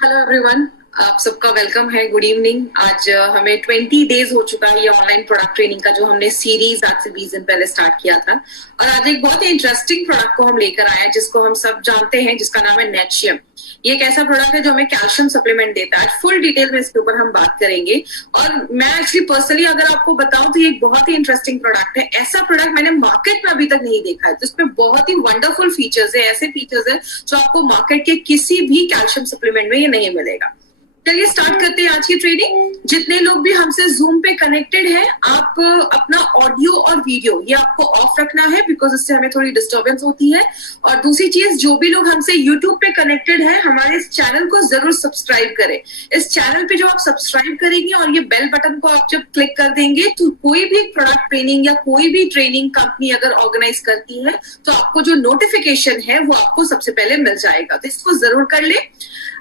Hello everyone, आप सबका welcome है। Good evening. आज हमें 20 डेज हो चुका है ये ऑनलाइन प्रोडक्ट ट्रेनिंग का, जो हमने सीरीज आज से 20 दिन पहले स्टार्ट किया था। और आज एक बहुत ही इंटरेस्टिंग प्रोडक्ट को हम लेकर आए हैं, जिसको हम सब जानते हैं, जिसका नाम है नेटशियम। ये एक ऐसा प्रोडक्ट है जो हमें कैल्शियम सप्लीमेंट देता है। आज फुल डिटेल में इसके ऊपर हम बात करेंगे। और मैं एक्चुअली पर्सनली अगर आपको बताऊं तो ये एक बहुत ही इंटरेस्टिंग प्रोडक्ट है। ऐसा प्रोडक्ट मैंने मार्केट में अभी तक नहीं देखा है। तो इसमें बहुत ही वंडरफुल फीचर्स है, ऐसे फीचर्स है जो आपको मार्केट के किसी भी कैल्शियम सप्लीमेंट में ये नहीं मिलेगा। चलिए स्टार्ट करते हैं आज की ट्रेनिंग। जितने लोग भी हमसे जूम पे कनेक्टेड हैं, आप अपना ऑडियो और वीडियो ये आपको ऑफ रखना है, बिकॉज इससे हमें थोड़ी डिस्टर्बेंस होती है। और दूसरी चीज, जो भी लोग हमसे यूट्यूब पे कनेक्टेड हैं, हमारे इस चैनल को जरूर सब्सक्राइब करें। इस चैनल पे जो आप सब्सक्राइब करेंगे और ये बेल बटन को आप जब क्लिक कर देंगे, तो कोई भी प्रोडक्ट ट्रेनिंग या कोई भी ट्रेनिंग कंपनी अगर ऑर्गेनाइज करती है तो आपको जो नोटिफिकेशन है वो आपको सबसे पहले मिल जाएगा। तो इसको जरूर कर ले।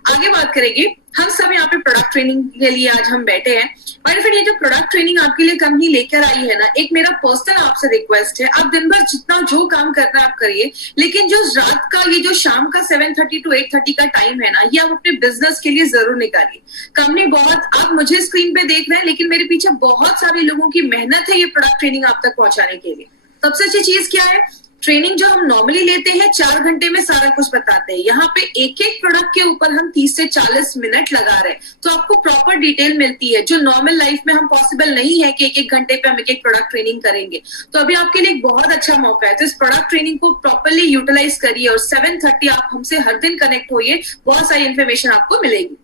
आगे बात करेंगे। हम सब यहाँ पे प्रोडक्ट ट्रेनिंग के लिए आज हम बैठे हैं। और फिर ये जो प्रोडक्ट ट्रेनिंग आपके लिए कंपनी लेकर आई है ना, एक मेरा पर्सनल आपसे रिक्वेस्ट है, आप दिन भर जितना जो काम करना है आप करिए, लेकिन जो रात का ये जो शाम का 7:30 to 8:30 का टाइम है ना, ये आप अपने बिजनेस के लिए जरूर निकालिए। कंपनी बहुत, आप मुझे स्क्रीन पे देख रहे हैं, लेकिन मेरे पीछे बहुत सारे लोगों की मेहनत है ये प्रोडक्ट ट्रेनिंग आप तक पहुंचाने के लिए। सबसे अच्छी चीज क्या है, ट्रेनिंग जो हम नॉर्मली लेते हैं 4 घंटे में सारा कुछ बताते हैं, यहाँ पे एक एक प्रोडक्ट के ऊपर हम 30 से 40 मिनट लगा रहे हैं। तो आपको प्रॉपर डिटेल मिलती है, जो नॉर्मल लाइफ में हम पॉसिबल नहीं है कि एक एक घंटे पे हम एक एक प्रोडक्ट ट्रेनिंग करेंगे। तो अभी आपके लिए एक बहुत अच्छा मौका है। तो इस प्रोडक्ट ट्रेनिंग को प्रॉपरली यूटिलाइज करिए और 7:30 आप हमसे हर दिन कनेक्ट होइए, बहुत सारी इन्फॉर्मेशन आपको मिलेगी।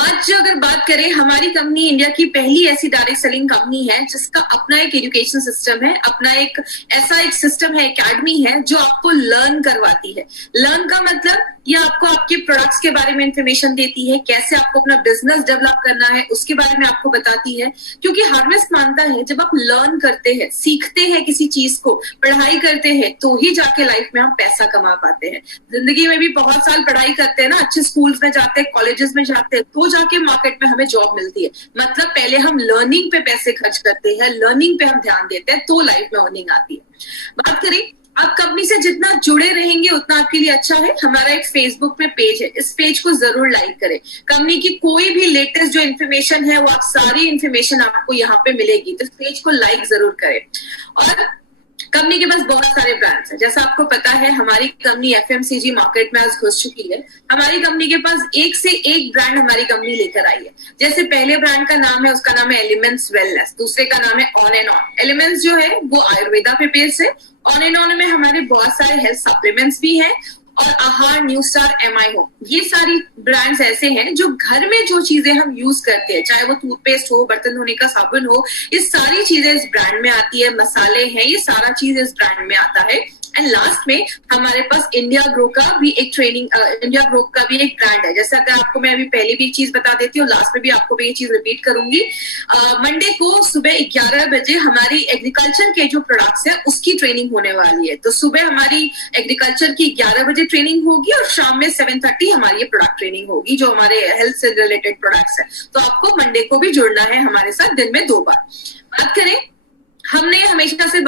आज अगर बात करें, हमारी कंपनी इंडिया की पहली ऐसी डायरेक्ट सेलिंग कंपनी है जिसका अपना एक एजुकेशन सिस्टम है, अपना एक ऐसा एक सिस्टम है, एकेडमी है जो आपको लर्न करवाती है। लर्न का मतलब ये आपको आपके प्रोडक्ट्स के बारे में इंफॉर्मेशन देती है, कैसे आपको अपना बिजनेस डेवलप करना है उसके बारे में आपको बताती है। क्योंकि हार्वेस्ट मानता है जब आप लर्न करते हैं, सीखते हैं किसी चीज को, पढ़ाई करते हैं, तो ही जाके लाइफ में हम पैसा कमा पाते हैं। जिंदगी में भी बहुत साल पढ़ाई करते हैं ना, अच्छे स्कूल्स में जाते हैं, कॉलेजेस में जाते हैं, तो जाके मार्केट में हमें जॉब मिलती है। मतलब पहले हम लर्निंग पे पैसे खर्च करते हैं, लर्निंग पे हम ध्यान देते हैं, तो लाइफ में अर्निंग आती है। बात करें, आप कंपनी से जितना जुड़े रहेंगे उतना आपके लिए अच्छा है। हमारा एक फेसबुक पे पेज है, इस पेज को जरूर लाइक करें। कंपनी की कोई भी लेटेस्ट जो इन्फॉर्मेशन है वो आप सारी इन्फॉर्मेशन आपको यहाँ पे मिलेगी, तो इस पेज को लाइक जरूर करें। और कंपनी के पास बहुत सारे ब्रांड्स हैं। जैसा आपको पता है, हमारी कंपनी एफएमसीजी मार्केट में आज घुस चुकी है। हमारी कंपनी के पास एक से एक ब्रांड हमारी कंपनी लेकर आई है। जैसे पहले ब्रांड का नाम है, उसका नाम है एलिमेंट्स वेलनेस, दूसरे का नाम है ऑन एंड ऑन। एलिमेंट्स जो है वो आयुर्वेदा पे बेस्ड है। ऑन एंड ऑन में हमारे बहुत सारे हेल्थ सप्लीमेंट्स भी हैं, और आहार, न्यू स्टार, एमआई होम, ये सारी ब्रांड्स ऐसे हैं जो घर में जो चीजें हम यूज करते हैं, चाहे वो टूथपेस्ट हो, बर्तन धोने का साबुन हो, ये सारी चीजें इस ब्रांड में आती है। मसाले हैं, ये सारा चीज इस ब्रांड में आता है। एंड लास्ट में हमारे पास इंडिया ग्रो का भी एक ट्रेनिंग, इंडिया ग्रो का भी एक ब्रांड है। जैसे अगर आपको मैं अभी पहले भी एक चीज बता देती हूँ, लास्ट में भी आपको मैं ये चीज रिपीट करूंगी। मंडे को सुबह 11 बजे हमारी एग्रीकल्चर के जो प्रोडक्ट्स है उसकी ट्रेनिंग होने वाली है। तो सुबह हमारी एग्रीकल्चर की 11 बजे ट्रेनिंग होगी और शाम में 7:30 हमारी ये प्रोडक्ट ट्रेनिंग होगी, जो हमारे हेल्थ से रिलेटेड प्रोडक्ट्स है। तो आपको मंडे को भी जुड़ना है हमारे साथ, दिन में 2 बार। बात करें, हमने हमेशा से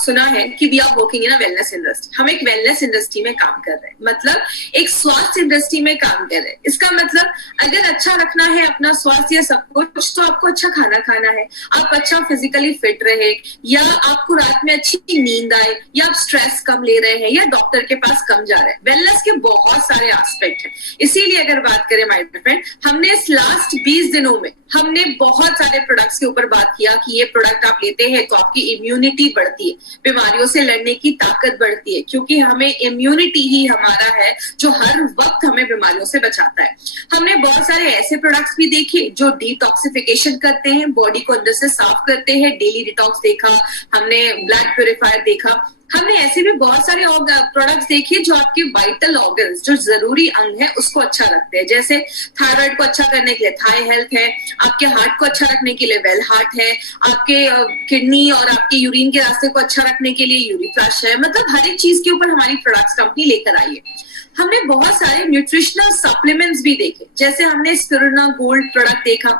सुना है कि we are working in a wellness industry. हम एक वेलनेस इंडस्ट्री में काम कर रहे हैं, मतलब एक स्वास्थ्य इंडस्ट्री में काम कर रहे हैं। इसका मतलब अगर अच्छा रखना है अपना स्वास्थ्य सब कुछ, तो आपको अच्छा खाना खाना है, आप अच्छा फिजिकली फिट रहे, या आपको रात में अच्छी नींद आए, या आप स्ट्रेस कम ले रहे हैं, या डॉक्टर के पास कम जा रहे हैं। वेलनेस के बहुत सारे एस्पेक्ट हैं। इसीलिए अगर बात करें माय फ्रेंड, हमने इस लास्ट 20 दिनों में हमने बहुत सारे प्रोडक्ट्स के ऊपर बात किया कि ये प्रोडक्ट आप लेते हैं तो आपकी इम्यूनिटी बढ़ती है, बीमारियों से लड़ने की ताकत बढ़ती है, क्योंकि हमें इम्यूनिटी ही हमारा है जो हर वक्त हमें बीमारियों से बचाता है। हमने बहुत सारे ऐसे प्रोडक्ट्स भी देखे जो डिटॉक्सिफिकेशन करते हैं, बॉडी को अंदर से साफ करते हैं। डेली डिटॉक्स देखा हमने, ब्लड प्यूरिफायर देखा हमने, ऐसे भी बहुत सारे प्रोडक्ट्स देखे जो आपके वाइटल ऑर्गन्स, जो जरूरी अंग है, उसको अच्छा रखते हैं। जैसे थायराइड को अच्छा करने के लिए थाई हेल्थ है, आपके हार्ट को अच्छा रखने के लिए वेल हार्ट है, आपके किडनी और आपके यूरिन के रास्ते को अच्छा रखने के लिए यूरिफ्लश है। मतलब हर एक चीज के ऊपर हमारी प्रोडक्ट्स कंपनी लेकर आई है। हमने बहुत सारे न्यूट्रिशनल सप्लीमेंट्स भी देखे, जैसे हमने स्पिरुलिना गोल्ड प्रोडक्ट देखा।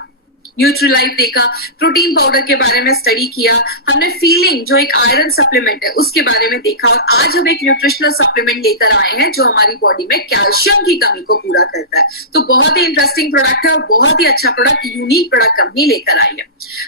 न्यूट्रीलाइफ देखा, प्रोटीन पाउडर के बारे में स्टडी किया, हमने फीलिंग जो एक आयरन सप्लीमेंट है उसके बारे में देखा, और आज हम एक न्यूट्रिशनल सप्लीमेंट लेकर आए हैं जो हमारी बॉडी में कैल्शियम की कमी को पूरा करता है। तो बहुत ही इंटरेस्टिंग प्रोडक्ट है और बहुत ही अच्छा प्रोडक्ट, यूनिक प्रोडक्ट कंपनी लेकर आई है।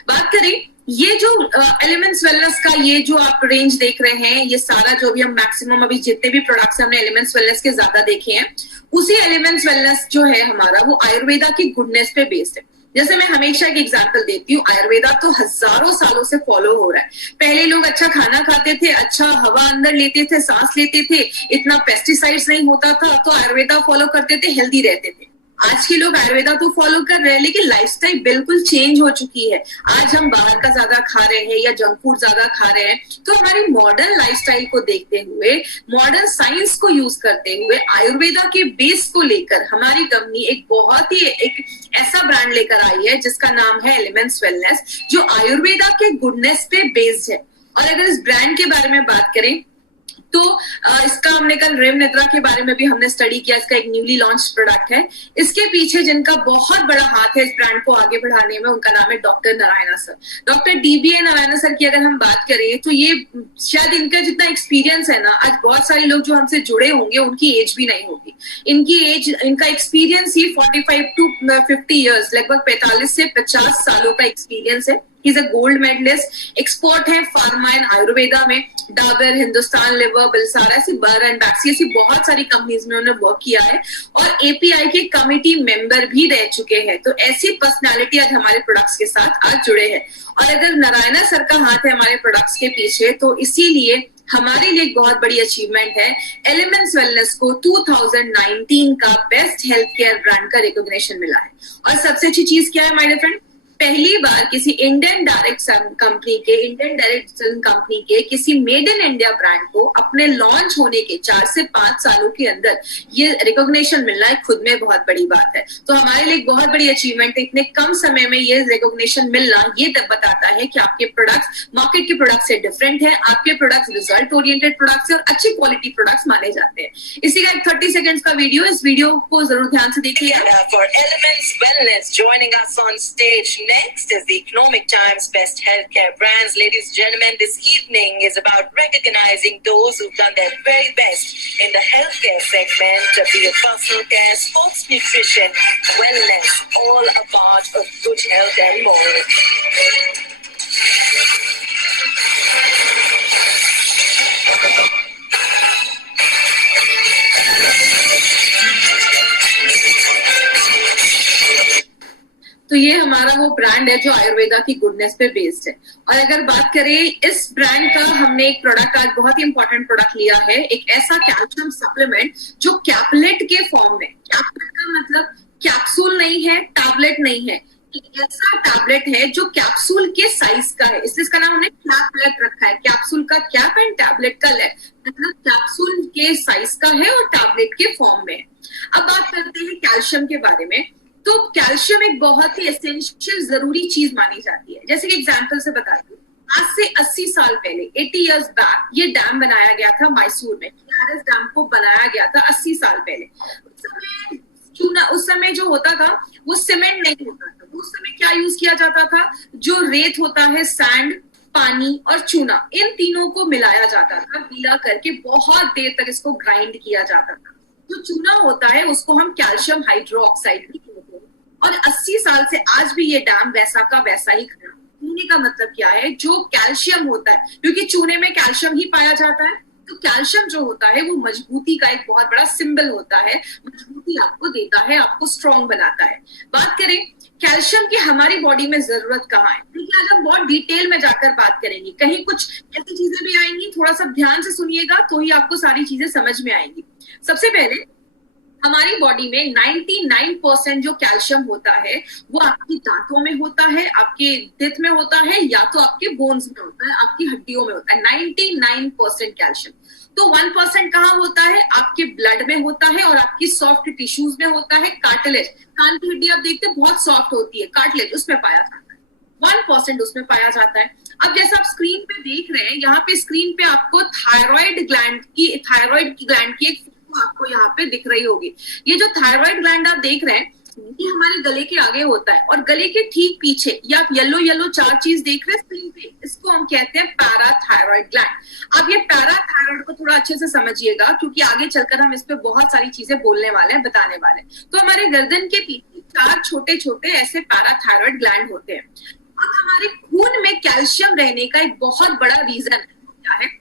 बात करें ये जो एलिमेंट्स वेलनेस का ये जो आप रेंज देख रहे हैं, ये सारा जो भी हम मैक्सिमम अभी जितने भी प्रोडक्ट्स हमने एलिमेंट्स वेलनेस के ज्यादा देखे हैं, उसी एलिमेंट्स वेलनेस जो है हमारा वो आयुर्वेदा की गुडनेस पे बेस्ड है। जैसे मैं हमेशा एक एग्जांपल देती हूँ, आयुर्वेदा तो हजारों सालों से फॉलो हो रहा है। पहले लोग अच्छा खाना खाते थे, अच्छा हवा अंदर लेते थे, सांस लेते थे, इतना पेस्टिसाइड्स नहीं होता था, तो आयुर्वेदा फॉलो करते थे, हेल्दी रहते थे। आज के लोग आयुर्वेदा तो फॉलो कर रहे हैं, लेकिन लाइफस्टाइल बिल्कुल चेंज हो चुकी है। आज हम बाहर का ज्यादा खा रहे हैं या जंक फूड ज्यादा खा रहे हैं। तो हमारी मॉडर्न लाइफस्टाइल को देखते हुए, मॉडर्न साइंस को यूज करते हुए, आयुर्वेदा के बेस को लेकर हमारी कंपनी एक बहुत ही एक ऐसा ब्रांड लेकर आई है जिसका नाम है एलिमेंट्स वेलनेस, जो आयुर्वेदा के गुडनेस पे बेस्ड है। और अगर इस ब्रांड के बारे में बात करें तो इसका हमने कल रेम निद्रा के बारे में भी हमने स्टडी किया। इसका एक न्यूली लॉन्च प्रोडक्ट है। इसके पीछे जिनका बहुत बड़ा हाथ है इस ब्रांड को आगे बढ़ाने में, उनका नाम है doctor Narayana sir. Doctor dBA Narayana sir की अगर हम बात करें तो ये शायद इनका जितना एक्सपीरियंस है ना, आज बहुत सारे लोग जो हमसे जुड़े होंगे उनकी एज भी नहीं होगी। इनकी एज, इनका एक्सपीरियंस ही 45 to 50 ईयर्स, लगभग 45 से 50 सालों का एक्सपीरियंस है। Is a gold medallist, expert है फार्मा एंड आयुर्वेदा में। डाबर, हिंदुस्तान लिवर, बिलसारा, ऐसी बर एंड बैक्सी, ऐसी बहुत सारी कंपनीज में उन्होंने वर्क किया है और एपीआई के कमिटी मेंबर भी रह चुके हैं। तो ऐसी पर्सनालिटी आज हमारे प्रोडक्ट्स के साथ आज जुड़े हैं। और अगर नारायणा सर का हाथ है हमारे प्रोडक्ट्स के पीछे, तो इसीलिए हमारे लिए एक बहुत बड़ी अचीवमेंट है। एलिमेंट्स वेलनेस को 2019 का बेस्ट हेल्थ केयर ब्रांड का रिकॉग्निशन मिला है। और सबसे अच्छी चीज क्या है माय डियर फ्रेंड, पहली बार किसी इंडियन डायरेक्ट कंपनी के किसी मेड इन इंडिया ब्रांड को अपने लॉन्च होने के 4 से 5 सालों के अंदर ये रिकॉग्निशन मिलना है, खुद में बहुत बड़ी बात है। तो हमारे लिए एक बहुत बड़ी अचीवमेंट है। इतने कम समय में ये रिकॉग्निशन मिलना, ये तब बताता है कि आपके प्रोडक्ट्स मार्केट के प्रोडक्ट से डिफरेंट है, आपके प्रोडक्ट्स रिजल्ट ओरिएंटेड प्रोडक्ट्स है और अच्छी क्वालिटी प्रोडक्ट्स माने जाते हैं। इसी का एक 30 सेकेंड्स का वीडियो, इस वीडियो को जरूर ध्यान से देखिएगा। For Elements Wellness, joining us on stage next is the Economic Times Best Healthcare Brands. Ladies and gentlemen, this evening is about recognizing those who've done their very best in the healthcare segment, be it personal care, sports nutrition, wellness, all a part of good health and more. तो ये हमारा वो brand है जो आयुर्वेदा की goodness पे based है। और अगर बात करें इस ब्रांड का, हमने एक प्रोडक्ट आज बहुत ही इंपॉर्टेंट प्रोडक्ट लिया है, एक ऐसा कैल्शियम सप्लीमेंट जो कैप्लेट के फॉर्म में, कैप्लेट का मतलब कैप्सूल नहीं है, टैबलेट नहीं है, एक ऐसा टैबलेट है जो कैप्सूल के साइज का है, इसलिए इसका नाम हमने कैप्लेट रखा है। कैप्सूल का कैप एंड टैबलेट का लेट, मतलब कैप्सूल के साइज का है और टैबलेट के फॉर्म में है। अब बात करते हैं कैल्शियम के बारे में। तो कैल्शियम एक बहुत ही एसेंशियल जरूरी चीज मानी जाती है। जैसे कि एग्जांपल से बताती हूँ, आज से 80 साल पहले, 80 इयर्स बैक, ये डैम बनाया गया था मैसूर में। केआरएस डैम को बनाया गया था 80 साल पहले। उस समय जो होता था वो सीमेंट नहीं होता था। उस समय क्या यूज किया जाता था, जो रेत होता है, सैंड, पानी और चूना, इन तीनों को मिलाया जाता था, गीला करके बहुत देर तक इसको ग्राइंड किया जाता था। जो चूना होता है उसको हम कैल्शियम हाइड्रोक्साइड भी कहते हैं। और 80 साल से आज भी ये डैम वैसा का वैसा ही खड़ा। कहने का मतलब क्या है, जो कैल्शियम होता है, क्योंकि चूने में कैल्शियम ही पाया जाता है, तो कैल्शियम जो होता है वो मजबूती का एक बहुत बड़ा सिंबल होता है। मजबूती आपको देता है, आपको स्ट्रॉन्ग बनाता है। बात करें कैल्शियम की हमारी बॉडी में जरूरत कहाँ है, क्योंकि आज हम बहुत डिटेल में जाकर बात करेंगे। कहीं कुछ ऐसी चीजें भी आएंगी, थोड़ा सा ध्यान से सुनिएगा तो ही आपको सारी चीजें समझ में आएंगी। सबसे पहले हमारी बॉडी में 99% जो कैल्शियम होता है वो आपकी दांतों में होता है, आपके टिथ में होता है, या तो आपके बोन्स में होता है, आपकी हड्डियों में होता है। 99% कैल्शियम। तो 1% कहाँ होता है, आपके ब्लड में होता है और आपकी सॉफ्ट टिश्यूज में होता है। कार्टिलेज, कान की हड्डी आप देखते हैं बहुत सॉफ्ट होती है, कार्टिलेज उसमें पाया जाता है। 1% उसमें पाया जाता है। अब जैसा आप स्क्रीन पे देख रहे हैं, यहाँ पे स्क्रीन पे आपको थायराइड ग्लैंड की एक आपको यहाँ पे दिख रही होगी। ये जो थायराइड ग्लैंड आप देख रहे हैं, ये हमारे गले के आगे होता है और गले के ठीक पीछे ये आप येलो येलो 4 चीज देख रहे हैं स्क्रीन पे, इसको हम कहते हैं पैराथायरॉइड ग्लैंड। अब ये पैराथायरॉइड को थोड़ा अच्छे से समझिएगा क्योंकि आगे चलकर हम इस पे बहुत सारी चीजें बोलने वाले हैं, बताने वाले हैं। तो हमारे गर्दन के पीछे 4 छोटे छोटे ऐसे पैराथायरॉइड ग्लैंड होते हैं। अब हमारे खून में कैल्शियम रहने का एक बहुत बड़ा रीजन क्या है,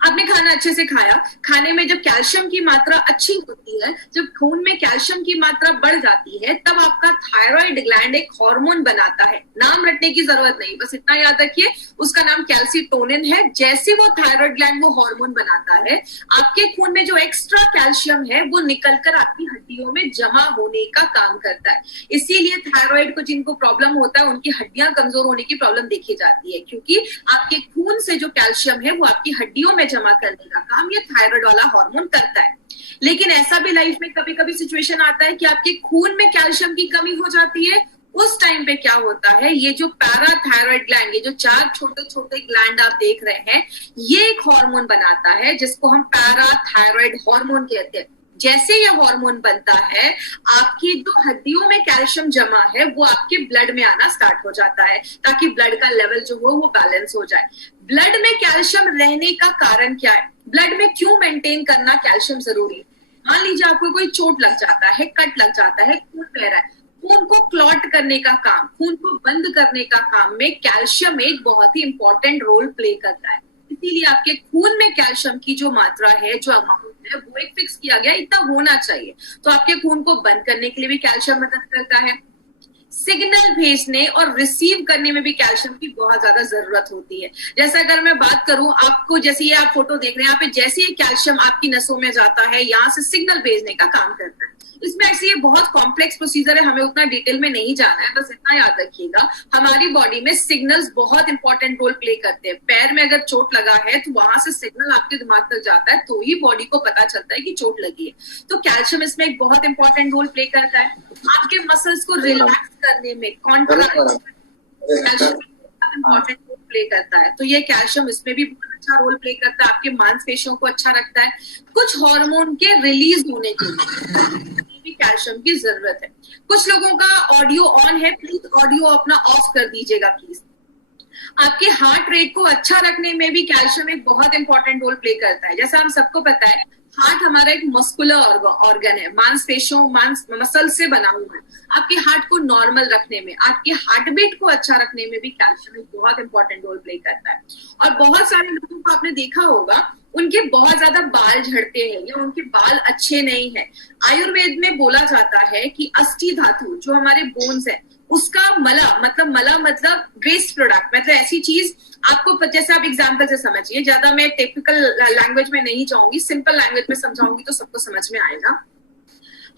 आपने खाना अच्छे से खाया, खाने में जब कैल्शियम की मात्रा अच्छी होती है, जब खून में कैल्शियम की मात्रा बढ़ जाती है, तब आपका थायराइड ग्लैंड एक हार्मोन बनाता है। नाम रटने की जरूरत नहीं, बस इतना याद रखिए उसका नाम कैल्सिटोनिन है। जैसे वो थायराइड ग्लैंड वो हार्मोन बनाता है, आपके खून में जो एक्स्ट्रा कैल्शियम है वो निकलकर आपकी हड्डियों में जमा होने का काम करता है। इसीलिए थायराइड को जिनको प्रॉब्लम होता है उनकी हड्डियां कमजोर होने की प्रॉब्लम देखी जाती है, क्योंकि आपके खून से जो कैल्शियम है वो आपकी हड्डियों में जमा करने का काम ये थायराइड वाला हार्मोन करता है। लेकिन ऐसा भी लाइफ में कभी कभी सिचुएशन आता है कि आपके खून में कैल्शियम की कमी हो जाती है। उस टाइम पे क्या होता है, ये जो पैराथायरॉइड ग्लैंड, ये जो 4 छोटे छोटे ग्लैंड आप देख रहे हैं, ये एक हार्मोन बनाता है जिसको हम पैराथायरॉइड हार्मोन कहते हैं। जैसे ये हार्मोन बनता है, आपकी जो हड्डियों में कैल्शियम जमा है वो आपके ब्लड में आना स्टार्ट हो जाता है, ताकि ब्लड का लेवल जो हो वो बैलेंस हो जाए। ब्लड में कैल्शियम रहने का कारण क्या है, ब्लड में क्यों मेंटेन करना कैल्शियम जरूरी है? मान लीजिए आपको कोई चोट लग जाता है, कट लग जाता है, खून बह रहा है, खून को क्लॉट करने का काम, खून को बंद करने का काम में कैल्शियम एक बहुत ही इंपॉर्टेंट रोल प्ले करता है। इसीलिए आपके खून में कैल्शियम की जो मात्रा है, जो अमाउंट है, वो एक फिक्स किया गया, इतना होना चाहिए। तो आपके खून को बंद करने के लिए भी कैल्शियम मदद करता है। सिग्नल भेजने और रिसीव करने में भी कैल्शियम की बहुत ज्यादा जरूरत होती है। जैसे अगर मैं बात करूं आपको, जैसे ये आप फोटो देख रहे हैं, यहाँ पे जैसे ही कैल्शियम आपकी नसों में जाता है, यहाँ से सिग्नल भेजने का काम करता है। इसमें ऐसे ये बहुत कॉम्प्लेक्स प्रोसीजर है, हमें उतना डिटेल में नहीं जाना है, बस इतना याद रखिएगा हमारी बॉडी में सिग्नल्स बहुत इंपॉर्टेंट रोल प्ले करते हैं। पैर में अगर चोट लगा है तो वहां से सिग्नल आपके दिमाग तक जाता है, तो ही बॉडी को पता चलता है कि चोट लगी है। तो कैल्शियम इसमें एक बहुत इंपॉर्टेंट रोल प्ले करता है। आपके मसल्स को रिलैक्स करने में, कॉन्ट्रैक्ट इंपॉर्टेंट रोल प्ले करता है। तो ये कैल्शियम इसमें भी बहुत अच्छा रोल प्ले करता है, आपके मांसपेशियों को अच्छा रखता है। कुछ हार्मोन के रिलीज होने के लिए भी कैल्शियम की जरूरत है। कुछ लोगों का ऑडियो ऑन है, प्लीज ऑडियो अपना ऑफ कर दीजिएगा प्लीज। आपके हार्ट रेट को अच्छा रखने में भी कैल्शियम एक बहुत इंपॉर्टेंट रोल प्ले करता है। जैसा हम सबको पता है, हार्ट हमारा एक मस्कुलर ऑर्गन है, मांसपेशियों मसल से बना हुआ है। आपके हार्ट को नॉर्मल रखने में, आपके हार्ट बीट को अच्छा रखने में भी कैल्शियम एक बहुत इंपॉर्टेंट रोल प्ले करता है। और बहुत सारे लोगों को आपने देखा होगा, उनके बहुत ज्यादा बाल झड़ते हैं या उनके बाल अच्छे नहीं है। आयुर्वेद में बोला जाता है कि अस्थि धातु जो हमारे बोन्स है, उसका मला मतलब वेस्ट प्रोडक्ट, मतलब ऐसी चीज आपको, जैसे आप एग्जाम्पल से समझिए, ज्यादा मैं टिपिकल लैंग्वेज में नहीं जाऊंगी, सिंपल लैंग्वेज में समझाऊंगी तो सबको समझ में आएगा।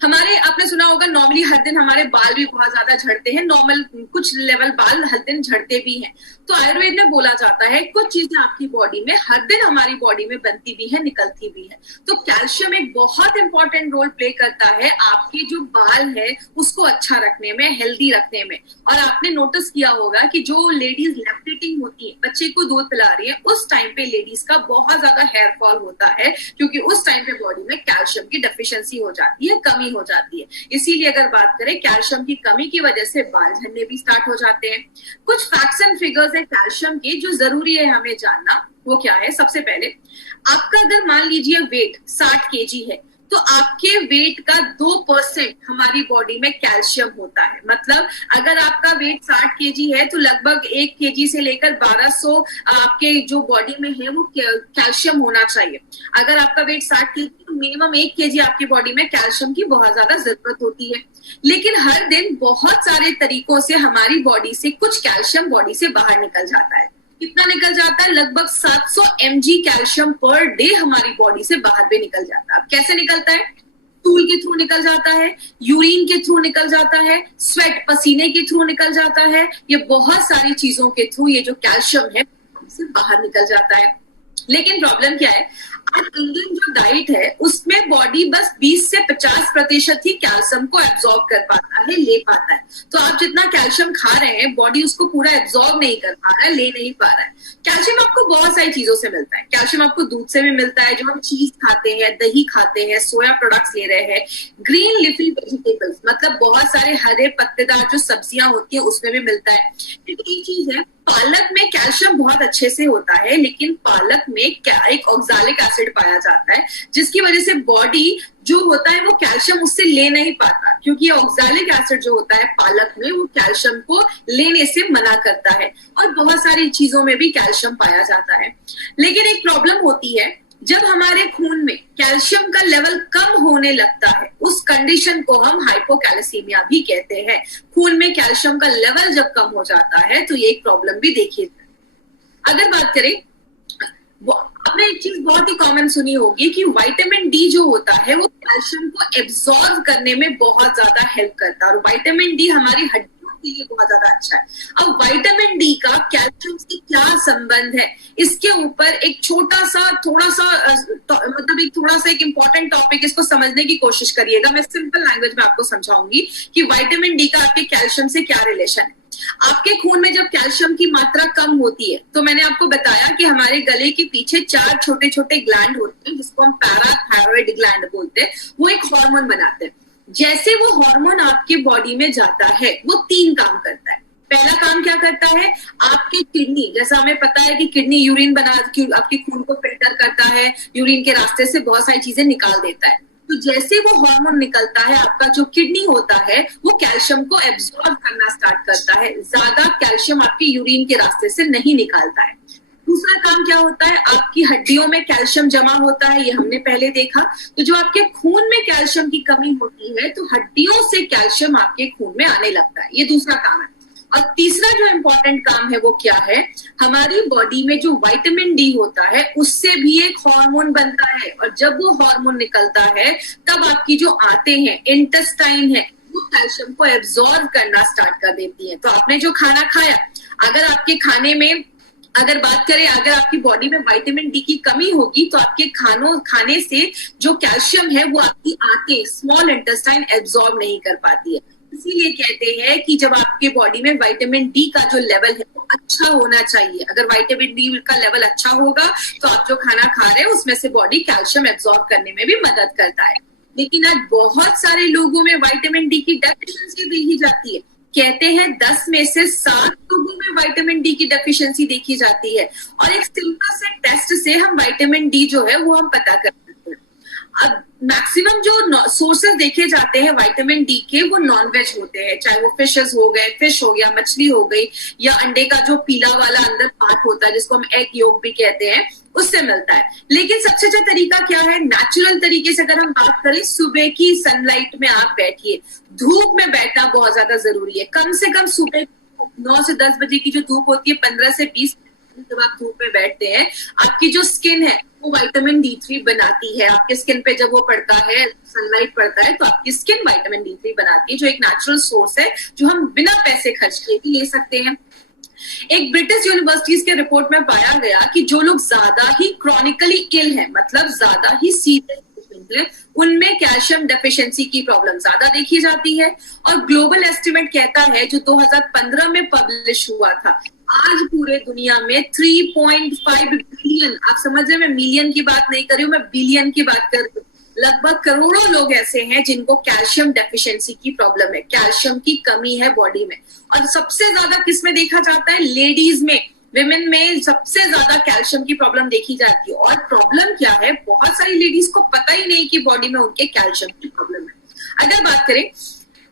हमारे, आपने सुना होगा, नॉर्मली हर दिन हमारे बाल भी बहुत ज्यादा झड़ते हैं, नॉर्मल कुछ लेवल बाल हर दिन झड़ते भी हैं। तो आयुर्वेद में बोला जाता है कुछ चीजें आपकी बॉडी में हर दिन हमारी बॉडी में बनती भी है, निकलती भी है। तो कैल्शियम एक बहुत इंपॉर्टेंट रोल प्ले करता है आपके जो बाल है उसको अच्छा रखने में, हेल्दी रखने में। और आपने नोटिस किया होगा कि जो लेडीज लैक्टेटिंग होती है, बच्चे को दूध पिला रही है, उस टाइम पे लेडीज का बहुत ज्यादा हेयर फॉल होता है, क्योंकि उस टाइम पे बॉडी में कैल्शियम की डेफिशिएंसी हो जाती है, कमी हो जाती है। इसीलिए अगर बात करें, कैल्शियम की कमी की वजह से बाल झड़ने भी स्टार्ट हो जाते हैं। कुछ फैक्ट्स एंड फिगर्स है कैल्शियम के जो जरूरी है हमें जानना, वो क्या है? सबसे पहले, आपका अगर मान लीजिए वेट 60 केजी है, तो आपके वेट का 2% हमारी बॉडी में कैल्शियम होता है। मतलब अगर आपका वेट 60 केजी है तो लगभग 1 केजी से लेकर 1200 आपके जो बॉडी में है वो कैल्शियम होना चाहिए। अगर आपका वेट 60 केजी तो मिनिमम 1 केजी आपकी बॉडी में कैल्शियम की बहुत ज्यादा जरूरत होती है। लेकिन हर दिन बहुत सारे तरीकों से हमारी बॉडी से कुछ कैल्शियम बॉडी से बाहर निकल जाता है। कितना निकल जाता है? लगभग 700 mg कैल्शियम पर डे हमारी बॉडी से बाहर भी निकल जाता है। अब कैसे निकलता है? स्टूल के थ्रू निकल जाता है, यूरिन के थ्रू निकल जाता है, स्वेट पसीने के थ्रू निकल जाता है। ये बहुत सारी चीजों के थ्रू ये जो कैल्शियम है से बाहर निकल जाता है। लेकिन प्रॉब्लम क्या है, आज इंडियन जो डाइट है उसमें बॉडी बस 20 से 50% ही कैल्शियम को एब्जॉर्ब कर पाता है, ले पाता है। तो आप जितना कैल्शियम खा रहे हैं बॉडी उसको पूरा एब्जॉर्ब नहीं कर पा रहा है, ले नहीं पा रहा है। कैल्शियम आपको बहुत सारी चीजों से मिलता है। कैल्शियम आपको दूध से भी मिलता है, जो हम चीज खाते हैं, दही खाते हैं, सोया प्रोडक्ट्स ले रहे हैं, ग्रीन लिफी वेजिटेबल्स मतलब बहुत सारे हरे पत्तेदार जो सब्जियां होती है उसमें भी मिलता है। लेकिन एक चीज है, पालक में कैल्शियम बहुत अच्छे से होता है, लेकिन पालक में एक ऑक्सालिक एसिड पाया जाता है जिसकी वजह से बॉडी जो होता है वो कैल्शियम उससे ले नहीं पाता, क्योंकि ऑक्सालिक एसिड जो होता है पालक में वो कैल्शियम को लेने से मना करता है। और बहुत सारी चीजों में भी कैल्शियम पाया जाता है। लेकिन एक प्रॉब्लम होती है, जब हमारे खून में कैल्शियम का लेवल कम होने लगता है उस कंडीशन को हम हाइपोकैल्सीमिया भी कहते हैं। खून में कैल्शियम का लेवल जब कम हो जाता है तो ये एक प्रॉब्लम भी देखी। अगर बात करें, आपने एक चीज बहुत ही कॉमन सुनी होगी कि विटामिन डी जो होता है वो कैल्शियम को एब्जॉर्ब करने में बहुत ज्यादा हेल्प करता है, और विटामिन डी हमारी हड्डियों के लिए बहुत ज्यादा अच्छा है। अब विटामिन डी का कैल्शियम से क्या संबंध है, इसके ऊपर एक थोड़ा सा एक इंपॉर्टेंट टॉपिक, इसको समझने की कोशिश करिएगा। मैं सिंपल लैंग्वेज में आपको समझाऊंगी कि विटामिन डी का आपके कैल्शियम से क्या रिलेशन है। आपके खून में जब कैल्शियम की मात्रा कम होती है तो मैंने आपको बताया कि हमारे गले के पीछे 4 छोटे छोटे ग्लैंड होते हैं जिसको हम पैराथायरॉइड ग्लैंड बोलते हैं। वो एक हार्मोन बनाते हैं। जैसे वो हार्मोन आपके बॉडी में जाता है वो 3 काम करता है। पहला काम क्या करता है, आपके किडनी, जैसा हमें पता है कि किडनी यूरिन आपके खून को फिल्टर करता है, यूरिन के रास्ते से बहुत सारी चीजें निकाल देता है। तो जैसे वो हार्मोन निकलता है, आपका जो किडनी होता है वो कैल्शियम को एब्जॉर्ब करना स्टार्ट करता है। ज्यादा कैल्शियम आपके यूरिन के रास्ते से नहीं निकालता है। दूसरा काम क्या होता है, आपकी हड्डियों में कैल्शियम जमा होता है, ये हमने पहले देखा। तो जो आपके खून में कैल्शियम की कमी होती है तो हड्डियों से कैल्शियम आपके खून में आने लगता है, ये दूसरा काम है। और तीसरा जो इम्पोर्टेंट काम है वो क्या है, हमारी बॉडी में जो विटामिन डी होता है उससे भी एक हार्मोन बनता है, और जब वो हार्मोन निकलता है तब आपकी जो आंतें हैं, इंटेस्टाइन है, वो कैल्शियम को एब्जॉर्ब करना स्टार्ट कर देती है। तो आपने जो खाना खाया, अगर आपके खाने में अगर बात करें, अगर आपकी बॉडी में विटामिन डी की कमी होगी तो आपके खाने से जो कैल्शियम है वो आपकी आंतें, स्मॉल इंटेस्टाइन एब्जॉर्ब नहीं कर पाती है। इसीलिए कहते हैं कि जब आपके बॉडी में विटामिन डी का जो लेवल है वो अच्छा होना चाहिए। अगर विटामिन डी का लेवल अच्छा होगा तो आप जो खाना खा रहे हैं उसमें से बॉडी कैल्शियम एब्जॉर्ब करने में भी मदद करता है। लेकिन आज बहुत सारे लोगों में विटामिन डी की डेफिशिएंसी देखी जाती है। कहते हैं 10 में से 7 लोगों में विटामिन डी की डेफिशिएंसी देखी जाती है, और एक सिंपल से टेस्ट से हम विटामिन डी जो है वो हम पता कर सकते हैं। अब मैक्सिमम जो सोर्सेस देखे जाते हैं विटामिन डी के वो नॉनवेज होते हैं, चाहे वो फिशेस हो गए, फिश हो गया, मछली हो गई, या अंडे का जो पीला वाला अंदर पार्ट होता है जिसको हम एग योक भी कहते हैं, उससे मिलता है। लेकिन सबसे अच्छा तरीका क्या है, नेचुरल तरीके से अगर हम बात करें, सुबह की सनलाइट में आप बैठिए। धूप में बैठना बहुत ज्यादा जरूरी है। कम से कम सुबह 9 से 10 बजे की जो धूप होती है, 15 से 20 जब आप धूप में बैठते हैं, आपकी जो स्किन है वो विटामिन D3 बनाती है। आपके स्किन पे जब वो पड़ता है, सनलाइट पड़ता है, तो आपकी स्किन विटामिन D3 बनाती है, जो एक नेचुरल सोर्स है जो हम बिना पैसे खर्च किए भी ले सकते हैं। एक ब्रिटिश यूनिवर्सिटीज के रिपोर्ट में पाया गया कि जो लोग ज्यादा ही क्रॉनिकली इल हैं, मतलब ज्यादा ही सीरियस पेशेंट है, उनमें कैल्शियम डेफिशिएंसी की प्रॉब्लम ज्यादा देखी जाती है। और ग्लोबल एस्टिमेट कहता है, जो 2015 में पब्लिश हुआ था, आज पूरे दुनिया में 3.5 बिलियन, आप समझ रहे हैं, मैं मिलियन की बात नहीं कर रही हूँ, मैं बिलियन की बात कर रही हूँ, लगभग करोड़ों लोग ऐसे हैं जिनको कैल्शियम डेफिशिएंसी की प्रॉब्लम है, कैल्शियम की कमी है बॉडी में। और सबसे ज्यादा किसमें देखा जाता है, लेडीज में, विमेन में सबसे ज्यादा कैल्शियम की प्रॉब्लम देखी जाती है। और प्रॉब्लम क्या है, बहुत सारी लेडीज को पता ही नहीं कि बॉडी में उनके कैल्शियम की प्रॉब्लम है। अगर बात करें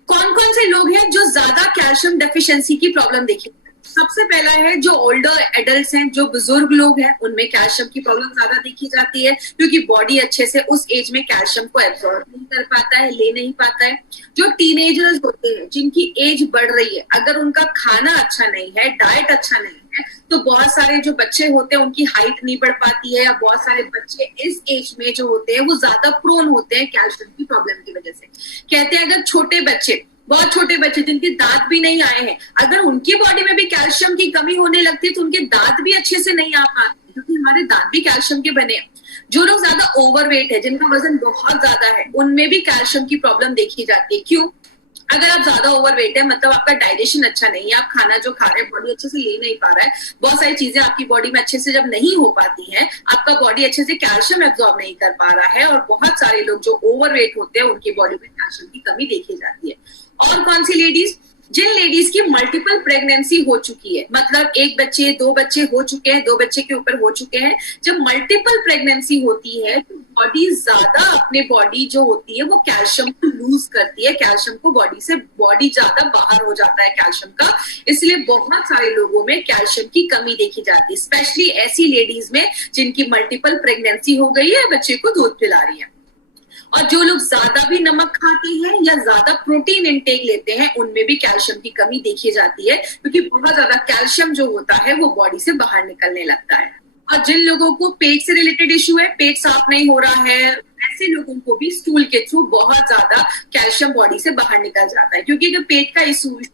कौन कौन से लोग हैं जो ज्यादा कैल्शियम डेफिशिएंसी की प्रॉब्लम देखी, सबसे पहला है जो ओल्डर एडल्ट्स हैं, जो बुजुर्ग लोग हैं, उनमें कैल्शियम की प्रॉब्लम ज्यादा देखी जाती है, क्योंकि बॉडी अच्छे से उस एज में कैल्शियम को एब्जॉर्ब नहीं कर पाता है, ले नहीं पाता है। जो टीनेजर्स होते हैं, जिनकी एज बढ़ रही है, अगर उनका खाना अच्छा नहीं है, डाइट अच्छा नहीं है, तो बहुत सारे जो बच्चे होते हैं उनकी हाइट नहीं बढ़ पाती है, या बहुत सारे बच्चे इस एज में जो होते हैं वो ज्यादा प्रोन होते हैं कैल्शियम की प्रॉब्लम की वजह से। कहते हैं अगर छोटे बच्चे, बहुत छोटे बच्चे जिनके दांत भी नहीं आए हैं, अगर उनकी बॉडी में भी कैल्शियम की कमी होने लगती है तो उनके दांत भी अच्छे से नहीं आ पाते, क्योंकि हमारे दांत भी कैल्शियम के बने हैं। जो लोग ज्यादा ओवरवेट है, जिनका वजन बहुत ज्यादा है, उनमें भी कैल्शियम की प्रॉब्लम देखी जाती है। क्यों? अगर आप ज्यादा ओवरवेट है मतलब आपका डाइजेशन अच्छा नहीं है, आप खाना जो खा रहे हैं बॉडी अच्छे से ले नहीं पा रहा है, बहुत सारी चीजें आपकी बॉडी में अच्छे से जब नहीं हो पाती हैं, आपका बॉडी अच्छे से कैल्शियम एब्जॉर्ब नहीं कर पा रहा है, और बहुत सारे लोग जो ओवरवेट होते हैं उनकी बॉडी में कैल्शियम की कमी देखी जाती है। और कौन सी लेडीज? जिन लेडीज की मल्टीपल प्रेगनेंसी हो चुकी है, मतलब एक बच्चे, दो बच्चे हो चुके हैं, दो बच्चे के ऊपर हो चुके हैं, जब मल्टीपल प्रेगनेंसी होती है तो बॉडी ज्यादा अपने बॉडी जो होती है वो कैल्शियम को लूज करती है, कैल्शियम को बॉडी से बॉडी ज्यादा बाहर हो जाता है कैल्शियम का, इसलिए बहुत सारे लोगों में कैल्शियम की कमी देखी जाती है, स्पेशली ऐसी लेडीज में जिनकी मल्टीपल प्रेगनेंसी हो गई है, बच्चे को दूध पिला रही है। और जो लोग ज्यादा भी नमक खाते हैं या ज्यादा प्रोटीन इंटेक लेते हैं उनमें भी कैल्शियम की कमी देखी जाती है, क्योंकि बहुत ज्यादा कैल्शियम जो होता है वो बॉडी से बाहर निकलने लगता है। और जिन लोगों को पेट से रिलेटेड इश्यू है, पेट साफ नहीं हो रहा है, ऐसे लोगों को भी स्टूल के थ्रू बहुत ज्यादा कैल्शियम बॉडी से बाहर निकल जाता है, क्योंकि अगर पेट का इश्यू है,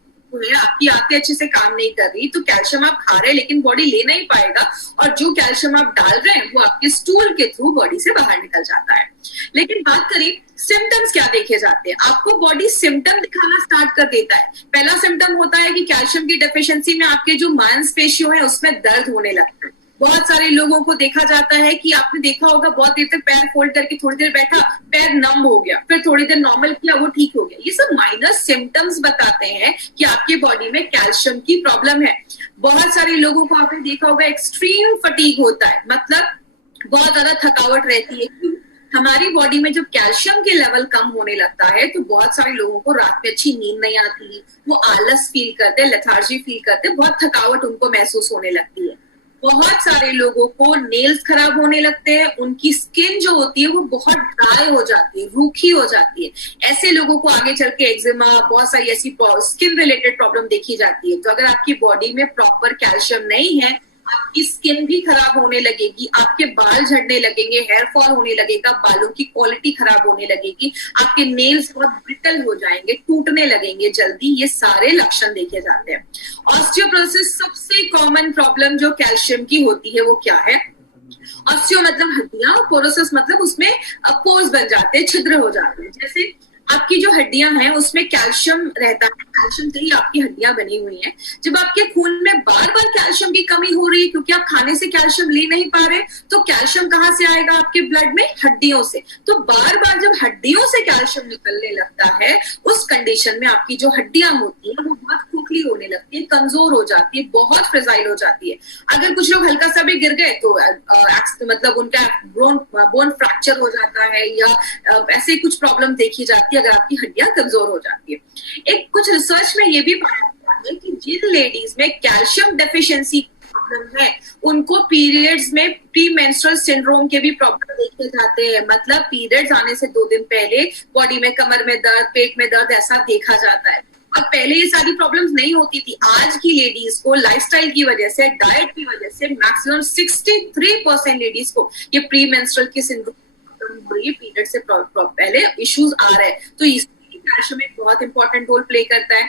आपकी आंतें अच्छे से काम नहीं कर रही, तो कैल्शियम आप खा रहे हैं लेकिन बॉडी ले नहीं पाएगा, और जो कैल्शियम आप डाल रहे हैं वो आपके स्टूल के थ्रू बॉडी से बाहर निकल जाता है। लेकिन बात करें सिम्टम्स क्या देखे जाते हैं, आपको बॉडी सिम्टम दिखाना स्टार्ट कर देता है। पहला सिम्टम होता है कि कैल्शियम की डेफिशिएंसी में आपके जो मांसपेशियों है उसमें दर्द होने लगता है। बहुत सारे लोगों को देखा जाता है कि आपने देखा होगा बहुत देर तक पैर फोल्ड करके थोड़ी देर बैठा, पैर नम हो गया, फिर थोड़ी देर नॉर्मल किया, वो ठीक हो गया। ये सब माइनर सिम्टम्स बताते हैं कि आपके बॉडी में कैल्शियम की प्रॉब्लम है। बहुत सारे लोगों को आपने देखा होगा एक्सट्रीम फटीग होता है, मतलब बहुत ज्यादा थकावट रहती है। हमारी बॉडी में जब कैल्शियम के लेवल कम होने लगता है तो बहुत सारे लोगों को रात में अच्छी नींद नहीं आती, वो आलस फील करते हैं, लेथार्जी फील करते हैं, बहुत थकावट उनको महसूस होने लगती है। बहुत सारे लोगों को नेल्स खराब होने लगते हैं, उनकी स्किन जो होती है वो बहुत ड्राई हो जाती है, रूखी हो जाती है। ऐसे लोगों को आगे चल के एक्जिमा, बहुत सारी ऐसी स्किन रिलेटेड प्रॉब्लम देखी जाती है। तो अगर आपकी बॉडी में प्रॉपर कैल्शियम नहीं है, आपकी स्किन भी खराब होने लगेगी, आपके बाल झड़ने लगेंगे, हेयर फॉल होने लगेगा, बालों की क्वालिटी खराब होने लगेगी, आपके नेल्स बहुत ब्रिटल हो जाएंगे, टूटने लगेंगे जल्दी। ये सारे लक्षण देखे जाते हैं। ऑस्टियोपोरोसिस सबसे कॉमन प्रॉब्लम जो कैल्शियम की होती है वो क्या है? ऑस्टियो मतलब हड्डियां, और पोरोसिस मतलब उसमें पोर्स बन जाते हैं, छिद्र हो जाते हैं। जैसे आपकी जो हड्डियां हैं उसमें कैल्शियम रहता है, कैल्शियम से ही आपकी हड्डियां बनी हुई हैं। जब आपके खून में बार बार कैल्शियम की कमी हो रही है क्योंकि आप खाने से कैल्शियम ले नहीं पा रहे, तो कैल्शियम कहाँ से आएगा आपके ब्लड में? हड्डियों से। तो बार बार जब हड्डियों से कैल्शियम निकलने लगता है, उस कंडीशन में आपकी जो हड्डियां होती है वो बहुत खोखली होने लगती है, कमजोर हो जाती है, बहुत फ्रेजाइल हो जाती है। अगर कुछ लोग हल्का सा भी गिर गए तो मतलब उनका बोन फ्रैक्चर हो जाता है, या ऐसे कुछ प्रॉब्लम देखी जाती है अगर आपकी हड्डियां कमजोर हो जाती है। एक कुछ रिसर्च में ये भी पाया गया है कि जिन लेडीज में कैल्शियम डेफिशिएंसी प्रॉब्लम है उनको पीरियड्स में प्री मेंस्ट्रुअल सिंड्रोम के भी प्रॉब्लम देखे जाते हैं, मतलब पीरियड्स आने से 2 दिन पहले बॉडी में कमर में दर्द, पेट में दर्द ऐसा देखा जाता है। और पहले ये सारी प्रॉब्लम्स नहीं होती थी। आज की लेडीज को लाइफस्टाइल की वजह से, डाइट की वजह से मैक्सिमम 63% लेडीज को ये प्री मेंस्ट्रुअल की सिंड्रोम हो रही है, पीरियड से पहले इश्यूज आ रहे हैं। तो इसमें कैल्शियम एक बहुत इंपॉर्टेंट रोल प्ले करता है।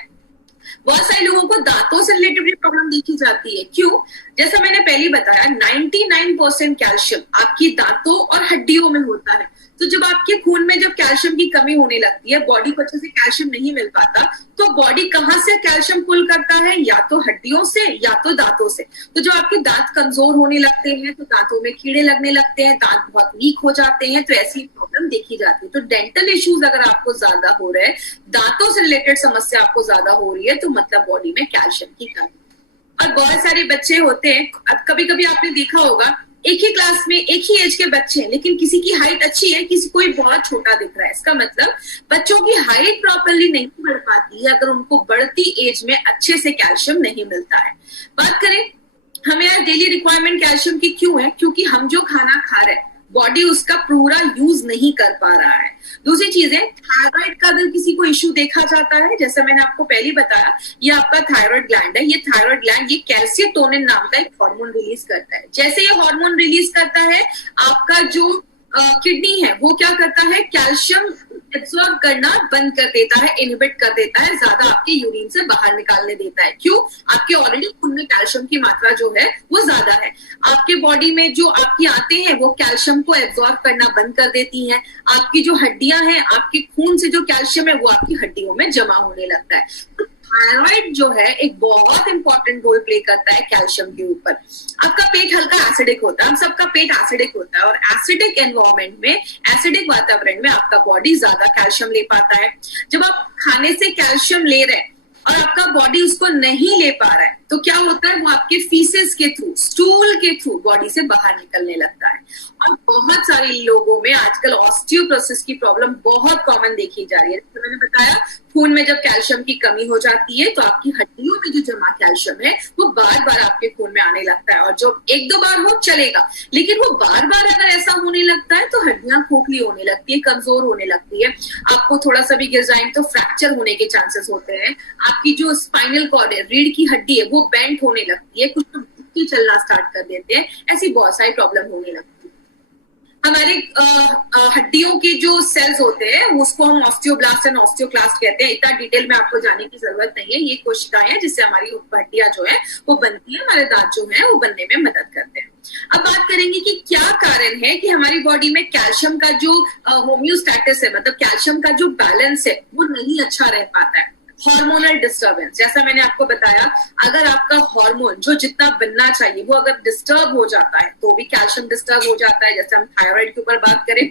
बहुत सारे लोगों को दांतों से रिलेटेड भी प्रॉब्लम देखी जाती है। क्यों? जैसा मैंने पहले बताया, 99% कैल्शियम आपकी दांतों और हड्डियों में होता है। तो जब आपके खून में जब कैल्शियम की कमी होने लगती है, बॉडी को अच्छे से कैल्शियम नहीं मिल पाता, तो बॉडी कहाँ से कैल्शियम पुल करता है? या तो हड्डियों से या तो दांतों से। तो जब आपके दांत कमजोर होने लगते हैं तो दांतों में कीड़े लगने लगते हैं, दांत बहुत वीक हो जाते हैं, तो ऐसी प्रॉब्लम देखी जाती है। तो डेंटल इश्यूज अगर आपको ज्यादा हो रहे हैं, दांतों से रिलेटेड समस्या आपको ज्यादा हो रही है, तो मतलब बॉडी में कैल्शियम की कमी। और बहुत सारे बच्चे होते हैं, कभी कभी आपने देखा होगा एक ही क्लास में एक ही एज के बच्चे हैं, लेकिन किसी की हाइट अच्छी है, किसी कोई बहुत छोटा दिख रहा है। इसका मतलब बच्चों की हाइट प्रॉपरली नहीं बढ़ पाती है अगर उनको बढ़ती एज में अच्छे से कैल्शियम नहीं मिलता है। बात करें हमें आज डेली रिक्वायरमेंट कैल्शियम की क्यों है? क्योंकि हम जो खाना खा रहे हैं बॉडी उसका पूरा यूज नहीं कर पा रहा है। दूसरी चीज है, थायराइड का अगर किसी को इश्यू देखा जाता है, जैसा मैंने आपको पहले बताया, ये आपका थायराइड ग्लैंड है। ये थायराइड ग्लैंड ये कैल्सिटोनिन नाम का एक हार्मोन रिलीज करता है। जैसे ये हार्मोन रिलीज करता है, आपका जो किडनी है वो क्या करता है, कैल्शियम एब्सॉर्ब करना बंद कर देता है, इनहिबिट कर देता है, ज्यादा आपके यूरिन से बाहर निकालने देता है। क्यों? आपके ऑलरेडी खून में कैल्शियम की मात्रा जो है वो ज्यादा है। आपके बॉडी में जो आपकी आंतें हैं वो कैल्शियम को एब्सॉर्ब करना बंद कर देती हैं। आपकी जो हड्डियां हैं, आपके खून से जो कैल्शियम है वो आपकी हड्डियों में जमा होने लगता है। थायराइड जो है एक बहुत इंपॉर्टेंट रोल प्ले करता है कैल्शियम के ऊपर। आपका पेट हल्का एसिडिक होता है, हम सबका पेट एसिडिक होता है, और एसिडिक एनवायरमेंट में, एसिडिक वातावरण में आपका बॉडी ज्यादा कैल्शियम ले पाता है। जब आप खाने से कैल्शियम ले रहे हैं और आपका बॉडी उसको नहीं ले पा रहा है, तो क्या होता है, वो आपके फीसेस के थ्रू, स्टूल के थ्रू बॉडी से बाहर निकलने लगता है। और बहुत सारे लोगों में आजकल ऑस्टियोपोरोसिस की प्रॉब्लम बहुत कॉमन देखी जा रही है। तो मैंने बताया, खून में जब कैल्शियम की कमी हो जाती है तो आपकी हड्डियों में जो जमा कैल्शियम है वो बार बार आपके खून में आने लगता है। और जो एक दो बार हो चलेगा, लेकिन वो बार बार अगर ऐसा होने लगता है तो हड्डियां खोखली होने लगती है, कमजोर होने लगती है। आपको थोड़ा सा भी गिर जाए तो फ्रैक्चर होने के चांसेस होते हैं। आपकी जो स्पाइनल कॉर्ड है, रीढ़ की हड्डी है, वो बेंट होने लगती है, कुछ तो चलना स्टार्ट कर देते हैं। ऐसी बहुत सारी प्रॉब्लम होने लगती है। हमारे हड्डियों के जो सेल्स होते हैं उसको हम ऑस्टियोब्लास्ट एंड ऑस्टियोक्लास्ट कहते हैं। इतना डिटेल में आपको जाने की जरूरत नहीं है। ये कोशिकाएं हैं जिससे हमारी हड्डियां जो है वो बनती है, हमारे दांत जो है वो बनने में मदद करते हैं। अब बात करेंगे कि क्या कारण है कि हमारी बॉडी में कैल्शियम का जो होम्योस्टैटिस है, मतलब कैल्शियम का जो बैलेंस है वो नहीं अच्छा रह पाता है। हार्मोनल डिस्टर्बेंस, जैसा मैंने आपको बताया, अगर आपका हार्मोन जो जितना बनना चाहिए वो अगर डिस्टर्ब हो जाता है तो भी कैल्शियम डिस्टर्ब हो जाता है। जैसे हम थायराइड के ऊपर बात करें,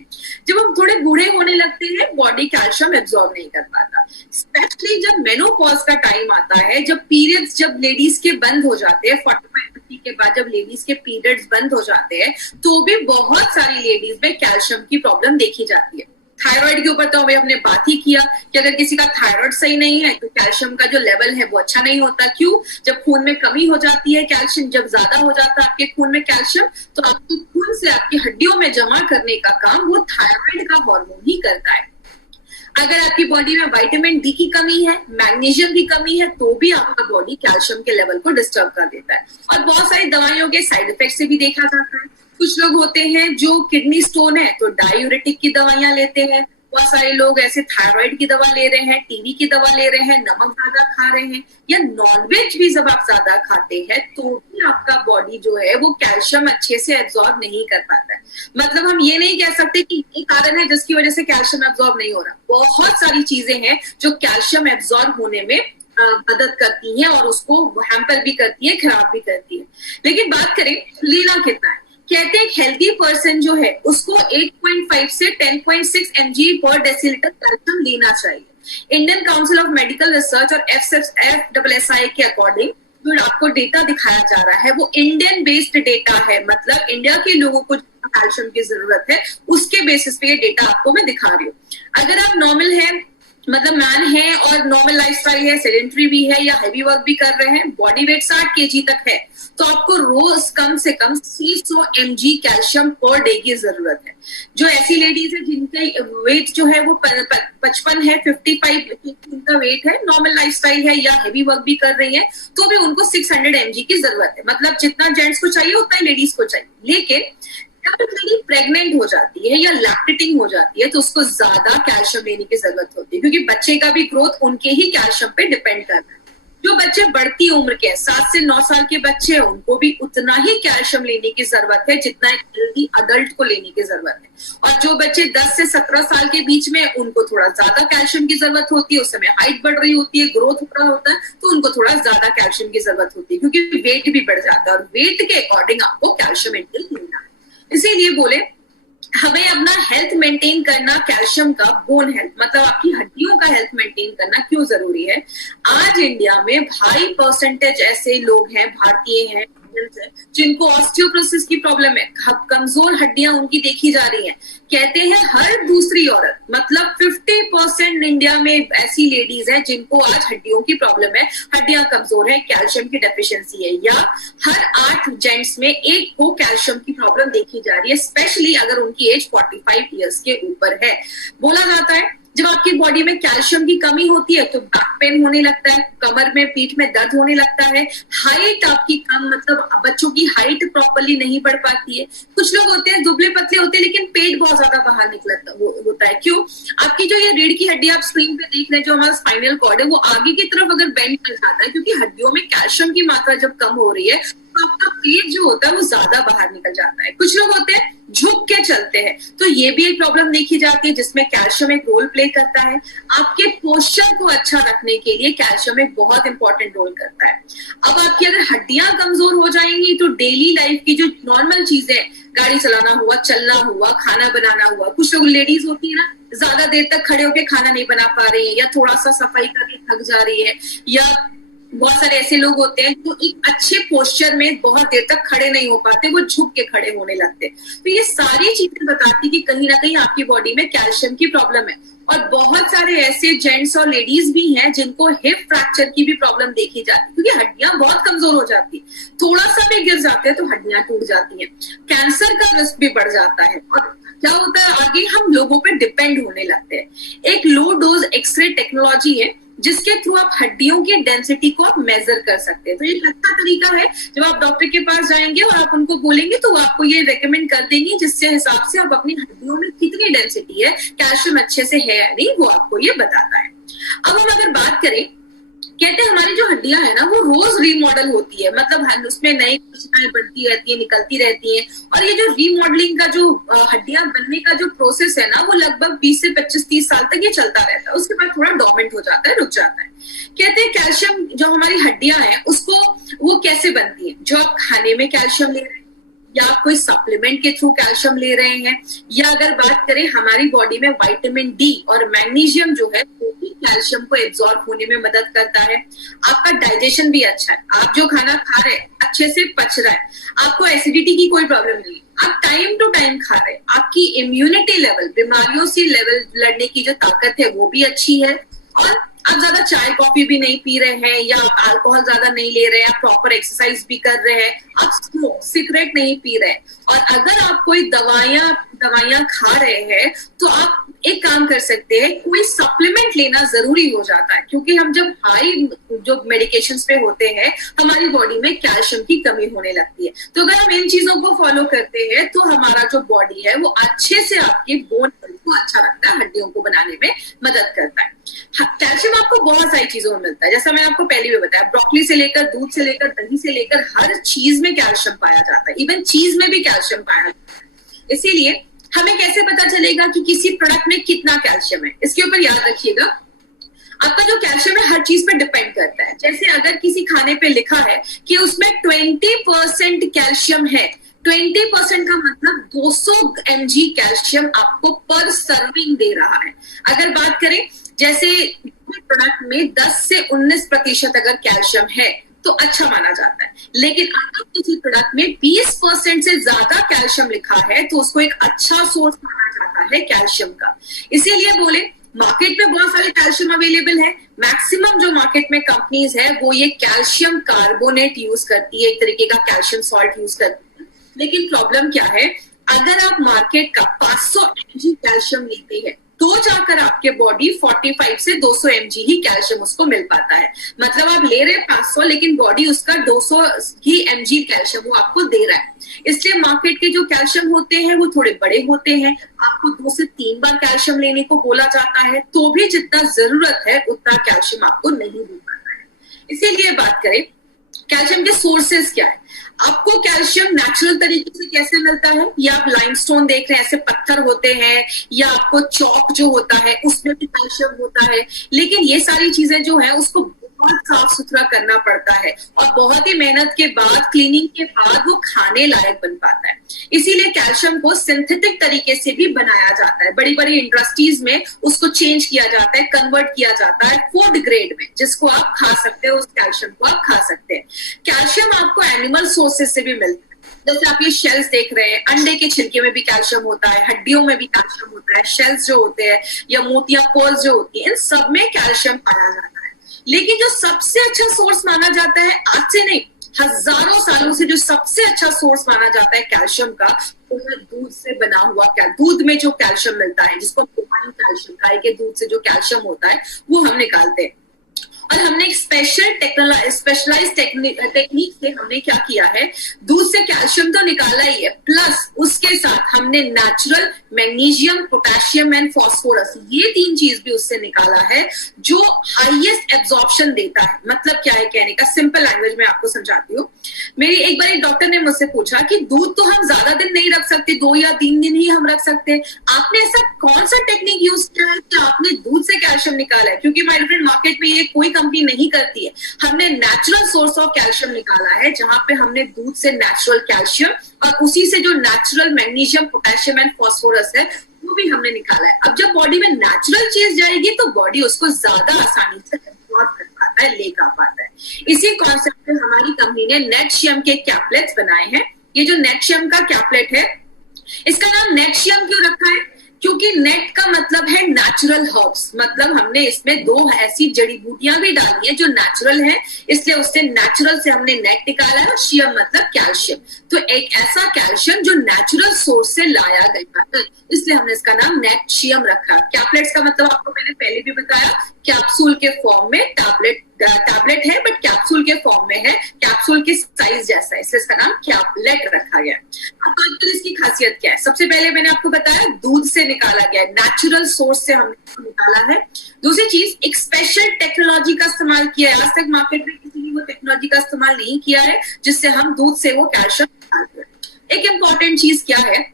जब हम थोड़े बूढ़े होने लगते हैं बॉडी कैल्शियम एब्जॉर्ब नहीं कर पाता। स्पेशली जब मेनोपॉज का टाइम आता है, जब पीरियड्स जब लेडीज के बंद हो जाते हैं, 45-50 के बाद जब लेडीज के पीरियड्स बंद हो जाते हैं तो भी बहुत सारी लेडीज में कैल्शियम की प्रॉब्लम देखी जाती है। थायराइड के ऊपर तो हमें हमने बात ही किया कि अगर किसी का थायराइड सही नहीं है तो कैल्शियम का जो लेवल है वो अच्छा नहीं होता। क्यों? जब खून में कमी हो जाती है कैल्शियम, जब ज्यादा हो जाता है आपके खून में कैल्शियम, तो आपके खून से आपकी हड्डियों में जमा करने का काम वो थायराइड का हार्मोन ही करता है। अगर आपकी बॉडी में विटामिन डी की कमी है, मैग्नीशियम की कमी है, तो भी आपका बॉडी कैल्शियम के लेवल को डिस्टर्ब कर देता है। और बहुत सारी दवाइयों के साइड इफेक्ट से भी देखा जाता है। कुछ लोग होते हैं जो किडनी स्टोन है तो डायूरेटिक की दवाइयां लेते हैं। बहुत सारे लोग ऐसे थायराइड की दवा ले रहे हैं, टीबी की दवा ले रहे हैं, नमक ज्यादा खा रहे हैं, या नॉनवेज भी जब आप ज्यादा खाते हैं तो भी आपका बॉडी जो है वो कैल्शियम अच्छे से एब्जॉर्ब नहीं कर पाता है। मतलब हम ये नहीं कह सकते कि ये कारण है जिसकी वजह से कैल्शियम एब्जॉर्ब नहीं हो रहा। बहुत सारी चीजें हैं जो कैल्शियम एब्जॉर्ब होने में मदद करती हैं और उसको हैम्पर भी करती है, खराब भी करती है। लेकिन बात करें लेना कितना है, कहते हैं हेल्दी पर्सन जो है उसको 8.5 से 10.6 mg पर डेसीलीटर कैल्शियम लेना चाहिए। Indian council of medical research और FSSAI के अकॉर्डिंग जो आपको डेटा दिखाया जा रहा है वो इंडियन बेस्ड डेटा है। मतलब इंडिया के लोगों को कैल्शियम की जरूरत है उसके बेसिस पे ये डेटा आपको मैं दिखा रही हूँ। अगर आप नॉर्मल है, मतलब मैन है और नॉर्मल लाइफस्टाइल है, सेडेंटरी भी है या हैवी वर्क भी कर रहे हैं, बॉडी वेट 60 kg तक है, तो आपको रोज कम से कम 600 mg कैल्शियम पर डे की जरूरत है। जो ऐसी लेडीज है जिनका वेट जो है वो 55 है, 55 उनका वेट है, नॉर्मल लाइफस्टाइल है या हैवी वर्क भी कर रही है, तो भी उनको 600 mg की जरूरत है। मतलब जितना जेंट्स को चाहिए उतना ही लेडीज को चाहिए। लेकिन जब लेडी प्रेग्नेंट हो जाती है या लैक्टेटिंग हो जाती है तो उसको ज्यादा कैल्शियम लेने की जरूरत होती है, क्योंकि बच्चे का भी ग्रोथ उनके ही कैल्शियम पे डिपेंड करता है। जो बच्चे बढ़ती उम्र के हैं, 7 से 9 साल के बच्चे हैं, उनको भी उतना ही कैल्शियम लेने की जरूरत है जितना एक हेल्दी अडल्ट को लेने की जरूरत है। और जो बच्चे 10 से 17 साल के बीच में, उनको थोड़ा ज्यादा कैल्शियम की जरूरत होती है। उस समय हाइट बढ़ रही होती है, ग्रोथ हो रहा होता है, तो उनको थोड़ा ज्यादा कैल्शियम की जरूरत होती है, क्योंकि वेट भी बढ़ जाता है और वेट के अकॉर्डिंग आपको कैल्शियम इंटेक लेना है। इसीलिए बोले हमें अपना हेल्थ मेंटेन करना, कैल्शियम का बोन हेल्थ मतलब आपकी हड्डियों का हेल्थ मेंटेन करना क्यों जरूरी है। आज इंडिया में भारी परसेंटेज ऐसे लोग हैं, भारतीय हैं, जिनको ऑस्टियोपोरोसिस की प्रॉब्लम है, कमजोर हड्डियां उनकी देखी जा रही हैं। कहते हैं हर दूसरी औरत, मतलब 50% इंडिया में ऐसी लेडीज हैं जिनको आज हड्डियों की प्रॉब्लम है, हड्डियां कमजोर है, कैल्शियम की डेफिशिएंसी है, या हर 8 जेंट्स में एक को कैल्शियम की प्रॉब्लम देखी जा रही है, स्पेशली अगर उनकी एज 45 ईयर्स के ऊपर है। बोला जाता है जब आपकी बॉडी में कैल्शियम की कमी होती है तो बैक पेन होने लगता है, कमर में पीठ में दर्द होने लगता है, हाइट आपकी कम, मतलब बच्चों की हाइट प्रॉपरली नहीं बढ़ पाती है। कुछ लोग होते हैं दुबले पतले होते हैं लेकिन पेट बहुत ज्यादा बाहर निकलता होता है। क्यों? आपकी जो ये रीढ़ की हड्डी आप स्क्रीन पे देख रहे हैं, जो हमारा स्पाइनल कॉर्ड है, वो आगे की तरफ अगर बेंड कर जाता है, क्योंकि हड्डियों में कैल्शियम की मात्रा जब कम हो रही है तो आपका पेट जो होता है वो ज्यादा बाहर निकल जाता है। कुछ लोग होते हैं झुक के चलते हैं, तो ये भी एक प्रॉब्लम देखी जाती है जिसमें कैल्शियम एक रोल प्ले करता है। आपके पोस्चर को अच्छा रखने के लिए कैल्शियम एक बहुत इंपॉर्टेंट रोल करता है। अब आपकी अगर हड्डियां कमजोर हो जाएंगी तो डेली लाइफ की जो नॉर्मल चीजें, गाड़ी चलाना हुआ, चलना हुआ, खाना बनाना हुआ, कुछ लोग लेडीज होती है ना, ज्यादा देर तक खड़े होकर खाना नहीं बना पा रही है, या थोड़ा सा सफाई करके थक जा रही है, या बहुत सारे ऐसे लोग होते हैं जो एक अच्छे पोस्चर में बहुत देर तक खड़े नहीं हो पाते, वो झुक के खड़े होने लगते। तो ये सारी चीजें बताती कि कहीं ना कहीं आपकी बॉडी में कैल्शियम की प्रॉब्लम है। और बहुत सारे ऐसे जेंट्स और लेडीज भी हैं जिनको हिप फ्रैक्चर की भी प्रॉब्लम देखी जाती है, क्योंकि हड्डियां बहुत कमजोर हो जाती है, थोड़ा सा भी गिर जाते हैं तो हड्डियां टूट जाती हैं, कैंसर का रिस्क भी बढ़ जाता है। और क्या होता है, आगे हम लोगों पे डिपेंड होने लगते हैं। एक लो डोज एक्सरे टेक्नोलॉजी है जिसके थ्रू आप हड्डियों की डेंसिटी को आप मेजर कर सकते हैं। तो ये एक अच्छा तरीका है, जब आप डॉक्टर के पास जाएंगे और आप उनको बोलेंगे तो वो आपको ये रेकमेंड कर देंगे जिसके हिसाब से आप अपनी हड्डियों में कितनी डेंसिटी है, कैल्शियम अच्छे से है या नहीं, वो आपको ये बताता है। अब हम अगर बात करें, कहते हैं हमारी जो हड्डियां है ना वो रोज रीमॉडल होती है, मतलब उसमें नई कोशिकाएं बढ़ती रहती है, निकलती रहती हैं। और ये जो रीमॉडलिंग का जो हड्डियां बनने का जो प्रोसेस है ना, वो लगभग 20 से 25-30 साल तक ये चलता रहता है, उसके बाद थोड़ा डोरमेंट हो जाता है, रुक जाता है। कहते हैं कैल्शियम जो हमारी हड्डियां हैं उसको वो कैसे बनती है, जो आप खाने में कैल्शियम ले रहे हैं, या आप कोई सप्लीमेंट के थ्रू कैल्शियम ले रहे हैं, या अगर बात करें हमारी बॉडी में विटामिन डी और मैग्नीशियम जो है वो भी कैल्शियम को एब्जॉर्ब होने में मदद करता है। आपका डाइजेशन भी अच्छा है, आप जो खाना खा रहे हैं अच्छे से पच रहा है, आपको एसिडिटी की कोई प्रॉब्लम नहीं, आप टाइम टू टाइम खा रहे हैं, आपकी इम्यूनिटी लेवल, बीमारियों से लेवल लड़ने की जो ताकत है वो भी अच्छी है, और आप ज्यादा चाय कॉफी भी नहीं पी रहे हैं, या आप अल्कोहल ज्यादा नहीं ले रहे हैं, आप प्रॉपर एक्सरसाइज भी कर रहे हैं, आप स्मोक सिगरेट नहीं पी रहे हैं। और अगर आप कोई दवाइयां खा रहे हैं तो आप एक काम कर सकते हैं, कोई सप्लीमेंट लेना जरूरी हो जाता है, क्योंकि हम जब हाई जो मेडिकेशंस पे होते हैं हमारी बॉडी में कैल्शियम की कमी होने लगती है। तो अगर हम इन चीजों को फॉलो करते हैं तो हमारा जो बॉडी है वो अच्छे से आपके बोन को अच्छा रखता है, हड्डियों को बनाने में मदद करता है। कैल्शियम आपको बहुत सारी चीजों में मिलता है, जैसा मैंने आपको पहले भी बताया, ब्रोकली से लेकर, दूध से लेकर, दही से लेकर, हर चीज में कैल्शियम पाया जाता है, इवन चीज में भी कैल्शियम पाया जाता है। इसीलिए हमें कैसे पता चलेगा कि किसी प्रोडक्ट में कितना कैल्शियम है, इसके ऊपर याद रखिएगा, आपका जो कैल्शियम है हर चीज पे डिपेंड करता है। जैसे अगर किसी खाने पे लिखा है कि उसमें 20% कैल्शियम है, 20% का मतलब 200 mg कैल्शियम आपको पर सर्विंग दे रहा है। अगर बात करें जैसे प्रोडक्ट में 10 से 19% अगर कैल्शियम है तो अच्छा माना जाता है, लेकिन अगर किसी प्रोडक्ट में 20% से ज्यादा कैल्शियम लिखा है तो उसको एक अच्छा सोर्स माना जाता है कैल्शियम का। इसीलिए बोले मार्केट में बहुत सारे कैल्शियम अवेलेबल है, मैक्सिमम जो मार्केट में कंपनीज है वो ये कैल्शियम कार्बोनेट यूज करती है, एक तरीके का कैल्शियम सॉल्ट यूज करती है। लेकिन प्रॉब्लम क्या है, अगर आप मार्केट का 500 mg कैल्शियम लेते हैं तो जाकर आपके बॉडी 45 से 200 mg ही कैल्शियम उसको मिल पाता है। मतलब आप ले रहे हैं 500 लेकिन बॉडी उसका 200 ही mg कैल्शियम वो आपको दे रहा है। इसलिए मार्केट के जो कैल्शियम होते हैं वो थोड़े बड़े होते हैं, आपको 2 से 3 बार कैल्शियम लेने को बोला जाता है, तो भी जितना जरूरत है उतना कैल्शियम आपको नहीं मिल पाता है। इसीलिए बात करें कैल्शियम के सोर्सेस क्या है, आपको कैल्शियम नेचुरल तरीके से कैसे मिलता है, या आप लाइमस्टोन देख रहे हैं, ऐसे पत्थर होते हैं, या आपको चौक जो होता है उसमें भी कैल्शियम होता है। लेकिन ये सारी चीजें जो है उसको बहुत साफ सुथरा करना पड़ता है और बहुत ही मेहनत के बाद, क्लीनिंग के बाद वो खाने लायक बन पाता है। इसीलिए कैल्शियम को सिंथेटिक तरीके से भी बनाया जाता है, बड़ी बड़ी इंडस्ट्रीज में उसको चेंज किया जाता है, कन्वर्ट किया जाता है फूड ग्रेड में, जिसको आप खा सकते हो, उस कैल्शियम को आप खा सकते हैं। कैल्शियम आपको एनिमल सोर्सेज से भी मिलता है, जैसे आप ये शेल्स देख रहे हैं, अंडे के छिलके में भी कैल्शियम होता है, हड्डियों में भी कैल्शियम होता है, शेल्स जो होते हैं या मोतिया पर्ल्स जो होती है, इन सब में कैल्शियम पाया जाता है। लेकिन जो सबसे अच्छा सोर्स माना जाता है, आज से नहीं, हजारों सालों से जो सबसे अच्छा सोर्स माना जाता है कैल्शियम का, वो है दूध से बना हुआ दूध में जो कैल्शियम मिलता है, जिसको कैल्शियम, गाय के दूध से जो कैल्शियम होता है वो हम निकालते हैं। और हमने एक स्पेशलाइज टेक्निक से हमने क्या किया है, दूध से कैल्शियम तो निकाला ही है, प्लस उसके साथ हमने natural magnesium, potassium and phosphorus, ये 3 चीज भी उससे निकाला है, जो हाईएस्ट एब्जॉर्प्शन देता है। मतलब क्या है कहने का, सिंपल लैंग्वेज में आपको समझाती हूँ। मेरी एक बार एक डॉक्टर ने मुझसे पूछा कि दूध तो हम ज्यादा दिन नहीं रख सकते, 2 या 3 दिन ही हम रख सकते हैं, आपने ऐसा कौन सा टेक्निक यूज किया है कि आपने दूध से कैल्शियम निकाला है? क्योंकि माय फ्रेंड, मार्केट में ये कोई कंपनी नहीं करती है। हमने नेचुरल सोर्स ऑफ कैल्शियम निकाला है, जहां पे हमने दूध से नेचुरल कैल्शियम और उसी से जो natural magnesium, potassium and phosphorus है वो भी हमने निकाला है। अब जब बॉडी में नेचुरल चीज जाएगी तो बॉडी उसको ज्यादा आसानी से एब्जॉर्ब कर पाता है, ले पाता है। इसी कॉन्सेप्ट पे हमारी कंपनी ने नेटशियम के कैप्लेट्स बनाए हैं। ये जो नेटशियम का कैप्लेट है, इसका नाम नेटशियम क्यों रखा है? क्योंकि नेट का मतलब है नेचुरल हर्ब्स, मतलब हमने इसमें 2 ऐसी जड़ी बूटियां भी डाली है जो नेचुरल है, इसलिए उससे नेचुरल से हमने नेट निकाला है। और शियम मतलब कैल्शियम, तो एक ऐसा कैल्शियम जो नेचुरल सोर्स से लाया गया है, इसलिए हमने इसका नाम नेटशियम रखा। कैप्लेट्स का मतलब आपको मैंने पहले भी बताया, कैप्सूल के फॉर्म में टैबलेट है, बट कैप्सूल के फॉर्म में है, कैप्सूल के साइज जैसा है, इसलिए इसका नाम कैप्लेट रखा गया। अब तो इसकी खासियत क्या है? सबसे पहले मैंने आपको बताया दूध से निकाला गया, नेचुरल सोर्स से हमने निकाला है। दूसरी चीज, एक स्पेशल टेक्नोलॉजी का इस्तेमाल किया है। आज तक मार्केट में किसी ने वो टेक्नोलॉजी का इस्तेमाल नहीं किया है जिससे हम दूध से वो कैल्शियम निकालते हैं। एक इंपॉर्टेंट चीज क्या है,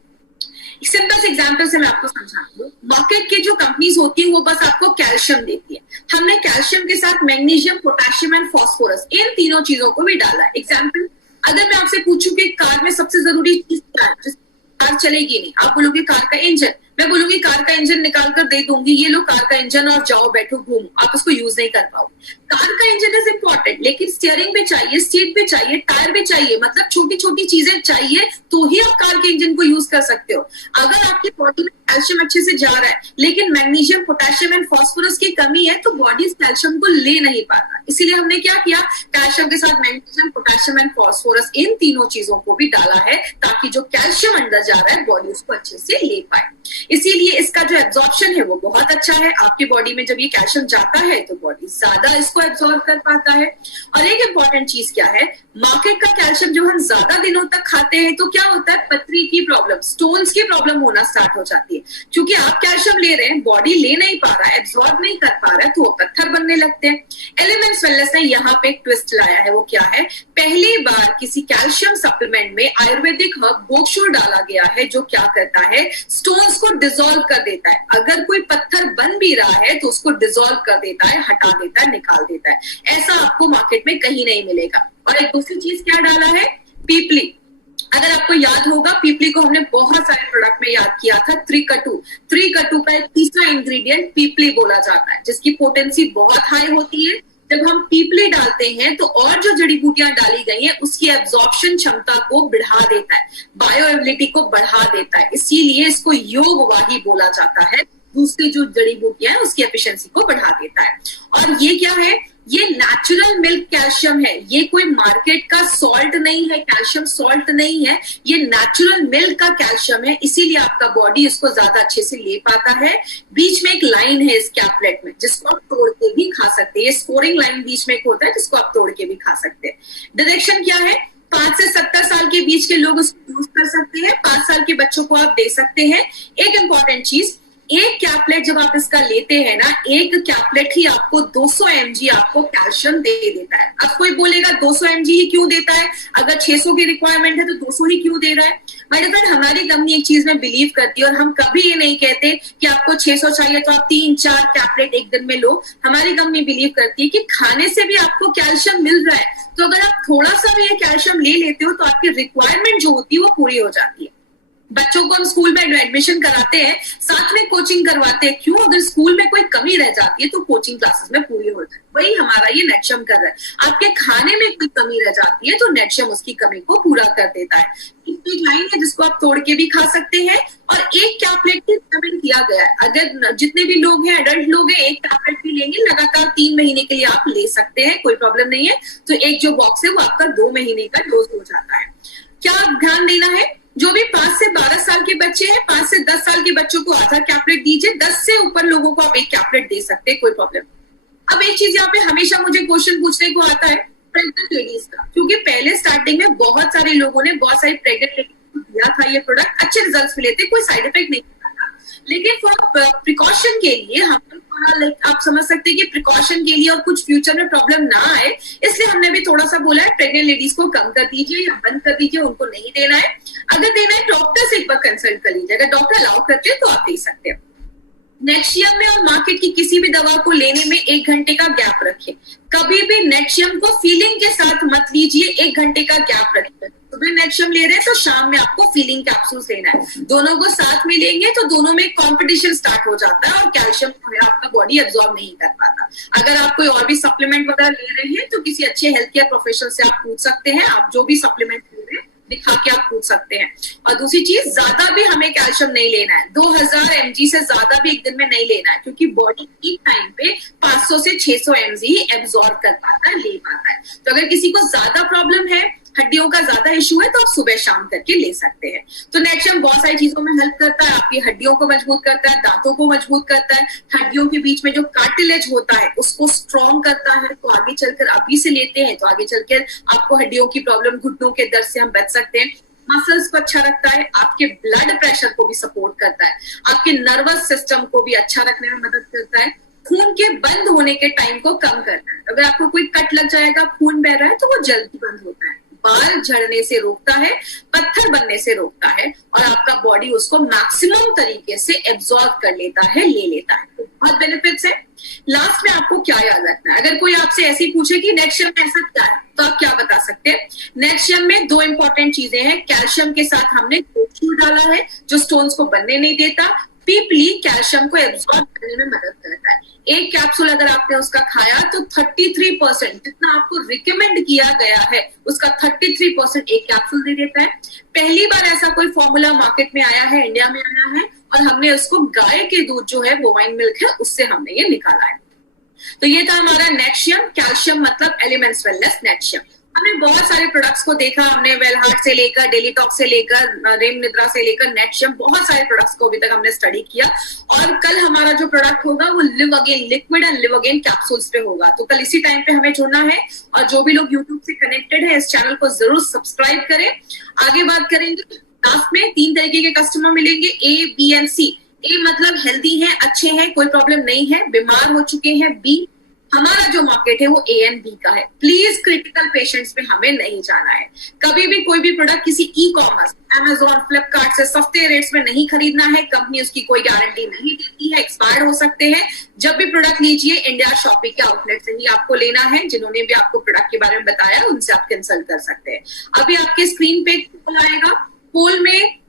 सिंपल से एग्जांपल से मैं आपको समझाती हूँ। मार्केट की जो कंपनीज होती है वो बस आपको कैल्शियम देती है, हमने कैल्शियम के साथ मैग्नीशियम, पोटेशियम एंड फास्फोरस, इन तीनों चीजों को भी डाला है। एग्जांपल, अगर मैं आपसे पूछूं कि कार में सबसे जरूरी चीज क्या है, कार चलेगी नहीं, आप बोलोगे कार का इंजन, मैं बोलूंगी कार का इंजन निकाल कर दे दूंगी, ये लो कार का इंजन और जाओ बैठो घूमो, आप उसको यूज नहीं कर पाओगे। कार का इंजन इज इंपॉर्टेंट, लेकिन स्टीयरिंग भी चाहिए, सीट भी चाहिए, टायर भी चाहिए, मतलब छोटी छोटी चीजें चाहिए तो ही आप कार के इंजन को यूज कर सकते हो। अगर आपकी बॉडी में कैल्शियम अच्छे से जा रहा है लेकिन मैग्नीशियम, पोटेशियम एंड फास्फोरस की कमी है, तो बॉडी इस कैल्शियम को ले नहीं पाता। इसीलिए हमने क्या किया, कैल्शियम के साथ मैग्नीशियम, पोटेशियम एंड फास्फोरस, इन तीनों चीजों को भी डाला है, ताकि जो कैल्शियम अंदर जा रहा है बॉडी उसको अच्छे से ले पाए। इसीलिए इसका जो एब्जॉर्प्शन है वो बहुत अच्छा है। आपकी बॉडी में जब ये कैल्शियम जाता है तो बॉडी ज्यादा इसको एब्जॉर्ब कर पाता है। और एक इंपॉर्टेंट चीज क्या है, मार्केट का कैल्शियम जब हम ज्यादा दिनों तक खाते हैं तो क्या होता है, पथरी की प्रॉब्लम, स्टोन्स की प्रॉब्लम होना स्टार्ट हो जाती है। क्योंकि आप कैल्शियम ले रहे हैं, बॉडी ले नहीं पा रहा है, एब्जॉर्ब नहीं कर पा रहा है, तो वो पत्थर बनने लगते हैं। एलिमेंट्स वेलनेस ने यहाँ पे एक ट्विस्ट लाया है, वो क्या है, पहली बार किसी कैल्शियम सप्लीमेंट में आयुर्वेदिक हर्ब बोक्शोर डाला गया है, जो क्या करता है, स्टोन्स को डिसॉल्व कर देता है। अगर कोई पत्थर बन भी रहा है तो उसको डिसॉल्व कर देता है, हटा देता है, निकाल देता है। ऐसा आपको मार्केट में कहीं नहीं मिलेगा। और एक दूसरी चीज क्या डाला है, पीपली। अगर आपको याद होगा, पीपली को हमने बहुत सारे प्रोडक्ट में याद किया था, त्रिकटु का एक तीसरा इंग्रेडिएंट पीपली बोला जाता है, जिसकी पोटेंसी बहुत हाई होती है। जब हम पीपली डालते हैं तो और जो जड़ी बूटियां डाली गई हैं उसकी एब्जॉर्प्शन क्षमता को बढ़ा देता है, बायोएबिलिटी को बढ़ा देता है, इसीलिए इसको योगवाही बोला जाता है। दूसरी जो जड़ी बूटियां हैं उसकी एफिशिएंसी को बढ़ा देता है। और ये क्या है, ये नेचुरल मिल्क कैल्शियम है, ये कोई मार्केट का सॉल्ट नहीं है, कैल्शियम सॉल्ट नहीं है, ये नेचुरल मिल्क का कैल्शियम है। इसीलिए आपका बॉडी इसको ज्यादा अच्छे से ले पाता है। बीच में एक लाइन है इस कैप्लेट में जिसको आप तोड़ के भी खा सकते हैं, ये स्कोरिंग लाइन बीच में एक होता है जिसको आप तोड़ के भी खा सकते हैं। डायरेक्शन क्या है, 5 से 70 साल के बीच के लोग उसको यूज कर सकते हैं, 5 साल के बच्चों को आप दे सकते हैं। एक इंपॉर्टेंट चीज, एक कैप्लेट जब आप इसका लेते हैं ना, एक कैप्लेट ही आपको 200 mg आपको कैल्शियम दे देता है। अब कोई बोलेगा 200 mg ही क्यों देता है, अगर 600 की रिक्वायरमेंट है तो 200 ही क्यों दे रहा है। मेरे फ्रेंड, हमारी कंपनी एक चीज में बिलीव करती है और हम कभी ये नहीं कहते कि आपको 600 चाहिए तो आप 3-4 कैप्लेट एक दिन में लो। हमारी कंपनी बिलीव करती है कि खाने से भी आपको कैल्शियम मिल रहा है, तो अगर आप थोड़ा सा भी ये कैल्शियम ले लेते हो तो आपकी रिक्वायरमेंट जो होती है वो पूरी हो जाती है। बच्चों को हम स्कूल में एडमिशन कराते हैं, साथ में कोचिंग करवाते हैं, क्यों, अगर स्कूल में कोई कमी रह जाती है तो कोचिंग क्लासेस में पूरी हो जाए। वही हमारा ये नेटशियम कर रहा है। आपके खाने में कोई कमी रह जाती है तो नेटशियम उसकी कमी को पूरा कर देता है। एक लाइन है जिसको आप तोड़ के भी खा सकते हैं, और एक कैपलेट की रिकमेंड किया गया है। अगर जितने भी लोग हैं, एडल्ट लोग हैं, एक कैपलेट भी लेंगे लगातार 3 महीने के लिए आप ले सकते हैं, कोई प्रॉब्लम नहीं है। तो एक जो बॉक्स है वो आपका 2 महीने का डोज हो जाता है। क्या ध्यान देना है, जो भी 5 से 12 साल के बच्चे हैं, 5 से 10 साल के बच्चों को आधा कैपलेट दीजिए, 10 से ऊपर लोगों को आप एक कैपलेट दे सकते हैं, कोई प्रॉब्लम। अब एक चीज यहाँ पे हमेशा मुझे क्वेश्चन पूछने को आता है प्रेग्नेंट लेडीज का, क्योंकि पहले स्टार्टिंग में बहुत सारे लोगों ने बहुत सारी प्रेग्नेंट लेडीज को दिया था ये प्रोडक्ट, अच्छे रिजल्ट्स मिले थे, कोई साइड इफेक्ट नहीं था। लेकिन फॉर प्रिकॉशन के लिए हम आप समझ सकते हैं कि प्रिकॉशन के लिए और कुछ फ्यूचर में प्रॉब्लम ना आए, इसलिए हमने भी थोड़ा सा बोला है प्रेग्नेंट लेडीज को कम कर दीजिए या बंद कर दीजिए, उनको नहीं देना है। अगर देना है डॉक्टर से एक बार कंसल्ट कर लीजिए, अगर डॉक्टर अलाउ करते हैं तो आप दे सकते हैं। नेक्शियम में और मार्केट की किसी भी दवा को लेने में 1 घंटे का गैप रखें। कभी भी नेक्शियम को फीलिंग के साथ मत लीजिए, 1 घंटे का गैप रखें। सुबह नेक्शियम ले रहे हैं तो शाम में आपको फीलिंग कैप्सूल लेना है, दोनों को साथ में लेंगे तो दोनों में कंपटीशन स्टार्ट हो जाता है और कैल्शियम जो है आपका बॉडी एब्जॉर्ब नहीं कर पाता। अगर आप कोई और भी सप्लीमेंट वगैरह ले रहे हैं तो किसी अच्छे हेल्थ केयर प्रोफेशनल से आप पूछ सकते हैं, आप जो भी सप्लीमेंट ले रहे हैं दिखा के आप पूछ सकते हैं। और दूसरी चीज, ज्यादा भी हमें कैल्शियम नहीं लेना है, 2000 mg से ज्यादा भी एक दिन में नहीं लेना है, क्योंकि बॉडी एक टाइम पे 500 से 600 mg ही एब्जॉर्ब कर पाता है, ले पाता है। तो अगर किसी को ज्यादा प्रॉब्लम है, हड्डियों का ज्यादा इशू है, तो आप सुबह शाम करके ले सकते हैं। तो नेक्शियम बहुत सारी चीजों में हेल्प करता है, आपकी हड्डियों को मजबूत करता है, दांतों को मजबूत करता है, हड्डियों के बीच में जो कार्टिलेज होता है उसको स्ट्रॉन्ग करता है। तो आगे चलकर अभी से लेते हैं तो आगे चलकर आपको हड्डियों की प्रॉब्लम, घुटनों के दर्द से हम बच सकते हैं। मसल्स को अच्छा रखता है, आपके ब्लड प्रेशर को भी सपोर्ट करता है, आपके नर्वस सिस्टम को भी अच्छा रखने में मदद करता है, खून के बंद होने के टाइम को कम करता है। अगर आपको कोई कट लग जाएगा, खून बह रहा है, तो वो जल्दी बंद होता है। बाल झड़ने से रोकता है, पत्थर बनने से रोकता है, और आपका बॉडी उसको मैक्सिमम तरीके से एब्जॉर्ब कर लेता है, ले लेता है। तो बहुत बेनिफिट्स है। लास्ट में आपको क्या याद रखना है, अगर कोई आपसे ऐसे पूछे कि नेक्शियम में ऐसा क्या है, तो आप क्या बता सकते हैं? नेक्शियम में 2 इंपॉर्टेंट चीजें हैं। कैल्शियम के साथ हमने कोशियो डाला है जो स्टोन्स को बनने नहीं देता। पीपली कैल्शियम को एब्जॉर्ब करने में मदद करता है। एक कैप्सूल अगर आपने उसका खाया तो 33% जितना आपको रिकमेंड किया गया है उसका 33% एक कैप्सूल दे देता है। पहली बार ऐसा कोई फॉर्मूला मार्केट में आया है, इंडिया में आया है, और हमने उसको गाय के दूध जो है, बोवाइन मिल्क है, उससे हमने ये निकाला है। तो ये था हमारा नेक्शियम। कैल्शियम मतलब एलिमेंट्स वेलनेस नेक्शियम। हमने बहुत सारे प्रोडक्ट्स को देखा, हमने वेल हार्ट से लेकर, डेली टॉक से लेकर, रेम निद्रा से लेकर नेक्शियम, बहुत सारे प्रोडक्ट्स को अभी तक हमने स्टडी किया। और कल हमारा जो प्रोडक्ट होगा वो live again liquid and live again capsules पे होगा। तो कल इसी टाइम पे हमें जुड़ना है, और जो भी लोग यूट्यूब से कनेक्टेड है इस चैनल को जरूर सब्सक्राइब करें। आगे बात करेंगे, लास्ट में 3 तरीके के कस्टमर मिलेंगे, A, B and C। A मतलब हेल्दी है, अच्छे हैं, कोई प्रॉब्लम नहीं है, बीमार हो चुके हैं। B, हमारा जो मार्केट है वो A एंड B का है। प्लीज क्रिटिकल पेशेंट्स पे हमें नहीं जाना है। कभी भी कोई भी प्रोडक्ट किसी ई-कॉमर्स, Amazon, फ्लिपकार्ट से सस्ते रेट्स में नहीं खरीदना है। कंपनी उसकी कोई गारंटी नहीं देती है, एक्सपायर हो सकते हैं। जब भी प्रोडक्ट लीजिए इंडिया शॉपिंग के आउटलेट से ही आपको लेना है। जिन्होंने भी आपको प्रोडक्ट के बारे में बताया उनसे आप कंसल्ट कर सकते हैं। अभी आपके स्क्रीन पे पोल आएगा, पोल में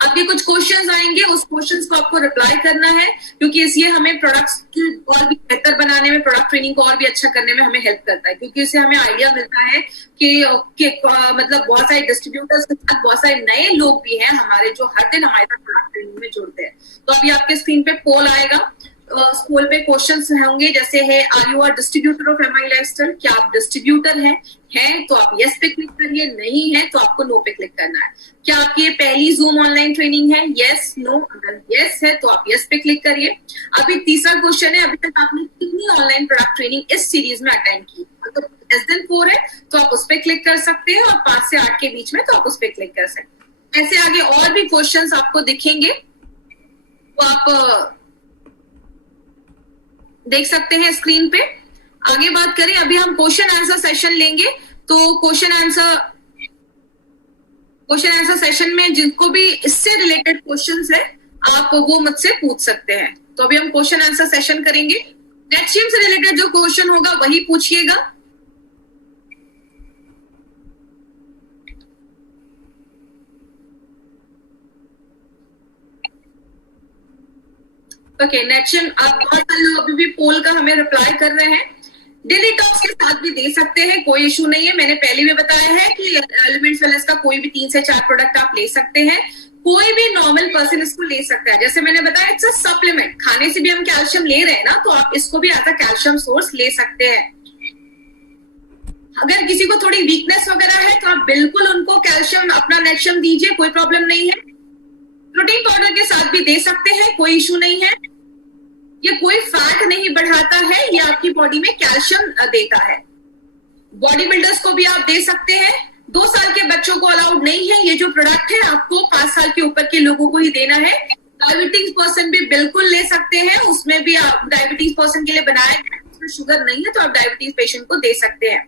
आपके कुछ क्वेश्चंस आएंगे, उस क्वेश्चंस को आपको रिप्लाई करना है, क्योंकि इसलिए हमें प्रोडक्ट्स की और भी बेहतर बनाने में, प्रोडक्ट ट्रेनिंग को और भी अच्छा करने में हमें हेल्प करता है। क्योंकि इससे हमें आइडिया मिलता है कि मतलब बहुत सारे डिस्ट्रीब्यूटर्स के साथ बहुत सारे नए लोग भी हैं हमारे, जो हर दिन हमारे साथ प्रोडक्ट ट्रेनिंग में जुड़ते हैं। तो अभी आपके स्क्रीन पे पोल आएगा, पोल पे क्वेश्चंस होंगे, जैसे है, are you are distributor of MI lifestyle? क्या आप डिस्ट्रीब्यूटर हैं? तो आप यस पे क्लिक करिए, नहीं है तो आपको नो पे क्लिक करना है। क्या आपकी ये पहली जूम ऑनलाइन ट्रेनिंग है? Yes, no. अगर यस है तो आप यस पे क्लिक करिए। अभी तीसरा क्वेश्चन है, अभी तक आपने कितनी ऑनलाइन प्रोडक्ट ट्रेनिंग इस सीरीज में अटेंड की? अगर लेस देन 4 है तो आप उस पे क्लिक कर सकते हैं, और 5 से 8 के बीच में तो आप उस पे क्लिक कर सकते हैं। ऐसे आगे और भी क्वेश्चंस आपको दिखेंगे, तो आप देख सकते हैं स्क्रीन पे। आगे बात करें, अभी हम क्वेश्चन आंसर सेशन लेंगे। तो क्वेश्चन आंसर सेशन में जिनको भी इससे रिलेटेड क्वेश्चंस है आप वो मुझसे पूछ सकते हैं। तो अभी हम क्वेश्चन आंसर सेशन करेंगे। नेक्शियम से रिलेटेड जो क्वेश्चन होगा वही पूछिएगा। ओके, नेक्शियम, आप बहुत सारे लोग अभी भी पोल का हमें रिप्लाई कर रहे हैं। डेली टॉक्स के साथ भी दे सकते हैं, कोई इशू नहीं है। मैंने पहले भी बताया है कि एलिमेंट्स वेलनेस का कोई भी 3 से 4 प्रोडक्ट आप ले सकते हैं, कोई भी नॉर्मल पर्सन इसको ले सकता है। जैसे मैंने बताया इट्स अ सप्लीमेंट, खाने से भी हम कैल्शियम ले रहे हैं ना, तो आप इसको भी एज अ कैल्शियम सोर्स ले सकते हैं। अगर किसी को थोड़ी वीकनेस वगैरह है तो आप बिल्कुल उनको कैल्शियम अपना नेशियम दीजिए, कोई प्रॉब्लम नहीं है। प्रोटीन पाउडर के साथ भी दे सकते हैं, कोई इशू नहीं है। ये कोई फैट नहीं बढ़ाता है, ये आपकी बॉडी में कैल्शियम देता है। बॉडी बिल्डर्स को भी आप दे सकते हैं। 2 साल के बच्चों को अलाउड नहीं है ये जो प्रोडक्ट है, आपको 5 साल के ऊपर के लोगों को ही देना है। डायबिटीज पर्सन भी बिल्कुल ले सकते हैं, उसमें भी आप डायबिटीज पर्सन के लिए बनाया गया, उसमें शुगर नहीं है तो आप डायबिटीज पेशेंट को दे सकते हैं।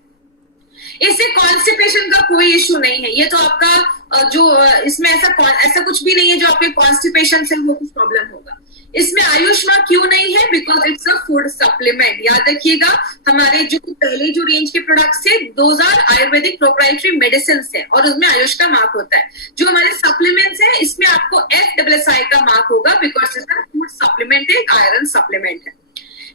इससे कॉन्स्टिपेशन का कोई इशू नहीं है। ये तो आपका जो इसमें ऐसा कुछ भी नहीं है जो आपके कॉन्स्टिपेशन से वो कुछ प्रॉब्लम होगा। इसमें आयुष्मा क्यों नहीं है? Because it's a food supplement. याद रखिएगा, हमारे जो पहले जो रेंज के प्रोडक्ट्स थे 2000 आयुर्वेदिक प्रोप्राइटरी मेडिसिन है और उसमें आयुष का मार्क होता है। जो हमारे सप्लीमेंट्स है इसमें आपको FSSAI का मार्क होगा, बिकॉज इट्स फूड सप्लीमेंट है, आयरन सप्लीमेंट है।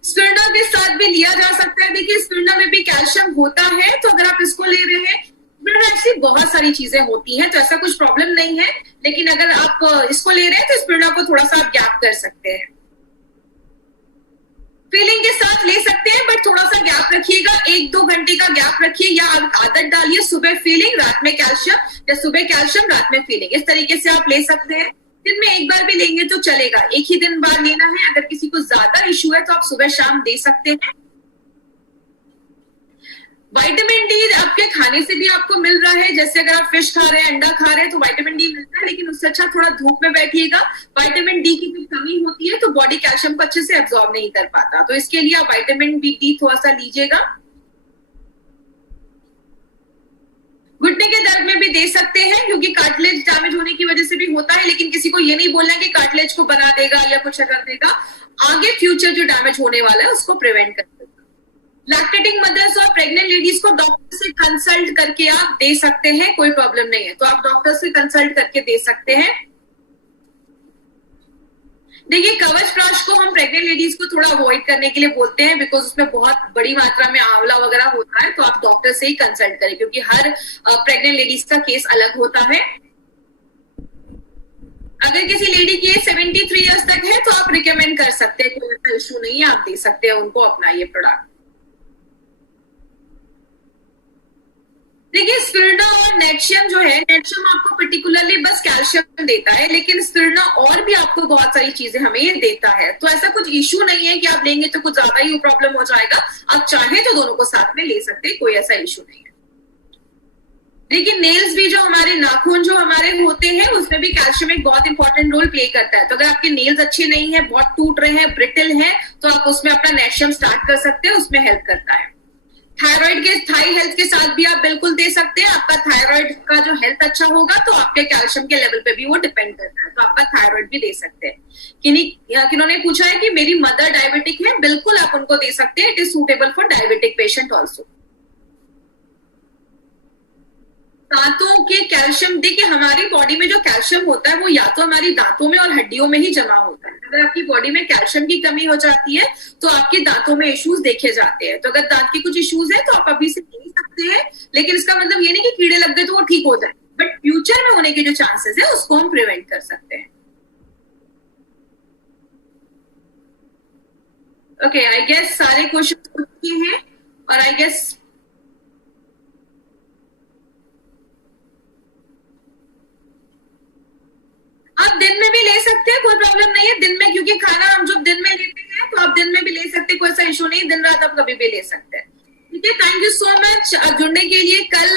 स्पिरुलिना के साथ भी लिया जा सकता है। देखिए स्पिरुलिना में भी कैल्शियम होता है, तो अगर आप इसको ले रहे हैं, एक्चुअली बहुत सारी चीजें होती हैं तो ऐसा कुछ प्रॉब्लम नहीं है, लेकिन अगर आप इसको ले रहे हैं तो स्पिरुलिना को थोड़ा सा आप गैप कर सकते हैं। फीलिंग के साथ ले सकते हैं, बट थोड़ा सा गैप रखिएगा, 1-2 घंटे का गैप रखिए, या आप आदत डालिए सुबह फीलिंग रात में कैल्शियम, या सुबह कैल्शियम रात में फीलिंग। इस तरीके से आप ले सकते हैं। दिन में एक बार भी लेंगे तो चलेगा, एक ही दिन बाद लेना है। अगर किसी को ज्यादा इशू है तो आप सुबह शाम दे सकते हैं। विटामिन डी आपके खाने से भी आपको मिल रहा है। जैसे अगर आप फिश खा रहे हैं, अंडा खा रहे हैं तो विटामिन डी मिलता है, लेकिन उससे अच्छा थोड़ा धूप में बैठिएगा। विटामिन डी की भी कमी होती है तो बॉडी कैल्शियम को अच्छे से एब्जॉर्ब नहीं कर पाता, तो इसके लिए आप विटामिन डी थोड़ा सा लीजिएगा। घुटने के दर्द में भी दे सकते हैं, क्योंकि कार्टिलेज डैमेज होने की वजह से भी होता है, लेकिन किसी को ये नहीं बोलना है कि कार्टिलेज को बना देगा या कुछ कर देगा। आगे फ्यूचर जो डैमेज होने वाला है उसको प्रिवेंट कर देगा। लैक्टेटिंग मदर्स और प्रेग्नेंट लेडीज को डॉक्टर से कंसल्ट करके आप दे सकते हैं, कोई प्रॉब्लम नहीं है, तो आप डॉक्टर से कंसल्ट करके दे सकते हैं। देखिए कवच प्राश को हम प्रेग्नेंट लेडीज को थोड़ा अवॉइड करने के लिए बोलते हैं, बिकॉज उसमें बहुत बड़ी मात्रा में आंवला वगैरह होता है, तो आप डॉक्टर से ही कंसल्ट करें, क्योंकि हर प्रेग्नेंट लेडीज का केस अलग होता है। अगर किसी लेडी की 73 इयर्स तक है तो आप रिकमेंड कर सकते हैं, कोई ऐसा इशू नहीं है, आप दे सकते हैं उनको अपना ये प्रोडक्ट। देखिए स्पिरुलिना और नेशियम जो है, नेशियम आपको पर्टिकुलरली बस कैल्शियम देता है, लेकिन स्पिरुलिना और भी आपको बहुत सारी चीजें हमें देता है, तो ऐसा कुछ इशू नहीं है कि आप लेंगे तो कुछ ज्यादा ही प्रॉब्लम हो जाएगा। आप चाहे तो दोनों को साथ में ले सकते हैं, कोई ऐसा इशू नहीं है। लेकिन नेल्स भी जो हमारे नाखून जो हमारे होते हैं उसमें भी कैल्शियम एक बहुत इंपॉर्टेंट रोल प्ले करता है। तो अगर आपके नेल्स अच्छे नहीं है, बहुत टूट रहे हैं, ब्रिटल हैं, तो आप उसमें अपना नेशियम स्टार्ट कर सकते हैं, उसमें हेल्प करता है। थायराइड के थाई हेल्थ के साथ भी आप बिल्कुल दे सकते हैं। आपका थायराइड का जो हेल्थ अच्छा होगा तो आपके कैल्शियम के लेवल पे भी वो डिपेंड करता है, तो आपका थायराइड भी दे सकते हैं। किन्होंने पूछा है कि मेरी मदर डायबिटिक है, बिल्कुल आप उनको दे सकते हैं, it is suitable for diabetic patient also. दांतों के कैल्शियम, देखिए हमारी बॉडी में जो कैल्शियम होता है वो या तो हमारी दांतों में और हड्डियों में ही जमा होता है। अगर आपकी बॉडी में कैल्शियम की कमी हो जाती है तो आपके दांतों में इश्यूज देखे जाते हैं। तो अगर दांत की कुछ इश्यूज है तो आप अभी से ले सकते हैं, लेकिन इसका मतलब ये नहीं कि कीड़े लग गए तो वो ठीक हो जाए, बट फ्यूचर में होने के जो चांसेस है उसको हम प्रिवेंट कर सकते हैं। ओके, आई गेस सारे क्वेश्चन पूछ चुके हैं, और आई गेस आप दिन में भी ले सकते हैं, कोई प्रॉब्लम नहीं है दिन में, क्योंकि खाना हम जब दिन में लेते हैं तो आप दिन में भी ले सकते हैं, कोई सा इशू नहीं, दिन रात आप कभी भी ले सकते हैं। ठीक है, थैंक यू सो मच जुड़ने के लिए। कल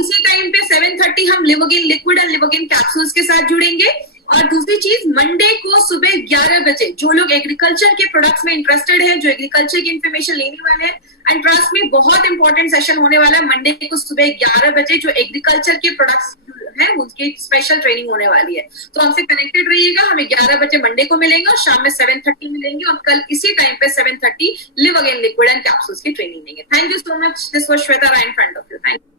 इसी टाइम पे 7:30 हम लिवोगेन लिक्विड और लिवोगेन कैप्सूल्स के साथ जुड़ेंगे। और दूसरी चीज, मंडे को सुबह 11 बजे जो लोग एग्रीकल्चर के प्रोडक्ट्स में इंटरेस्टेड है, जो एग्रीकल्चर की इन्फॉर्मेशन लेने वाले हैं, एंड ट्रस्ट में बहुत इंपॉर्टेंट सेशन होने वाला है मंडे को सुबह 11 बजे, जो एग्रीकल्चर के प्रोडक्ट्स है उनकी स्पेशल ट्रेनिंग होने वाली है। तो हमसे कनेक्टेड रहिएगा, हमें 11 बजे मंडे को मिलेंगे और शाम में 7:30 मिलेंगे, और कल इसी टाइम पे 7:30 live again liquid and capsules की ट्रेनिंग देंगे। Thank you so much, this was Shweta Rai in front of you. Thank you.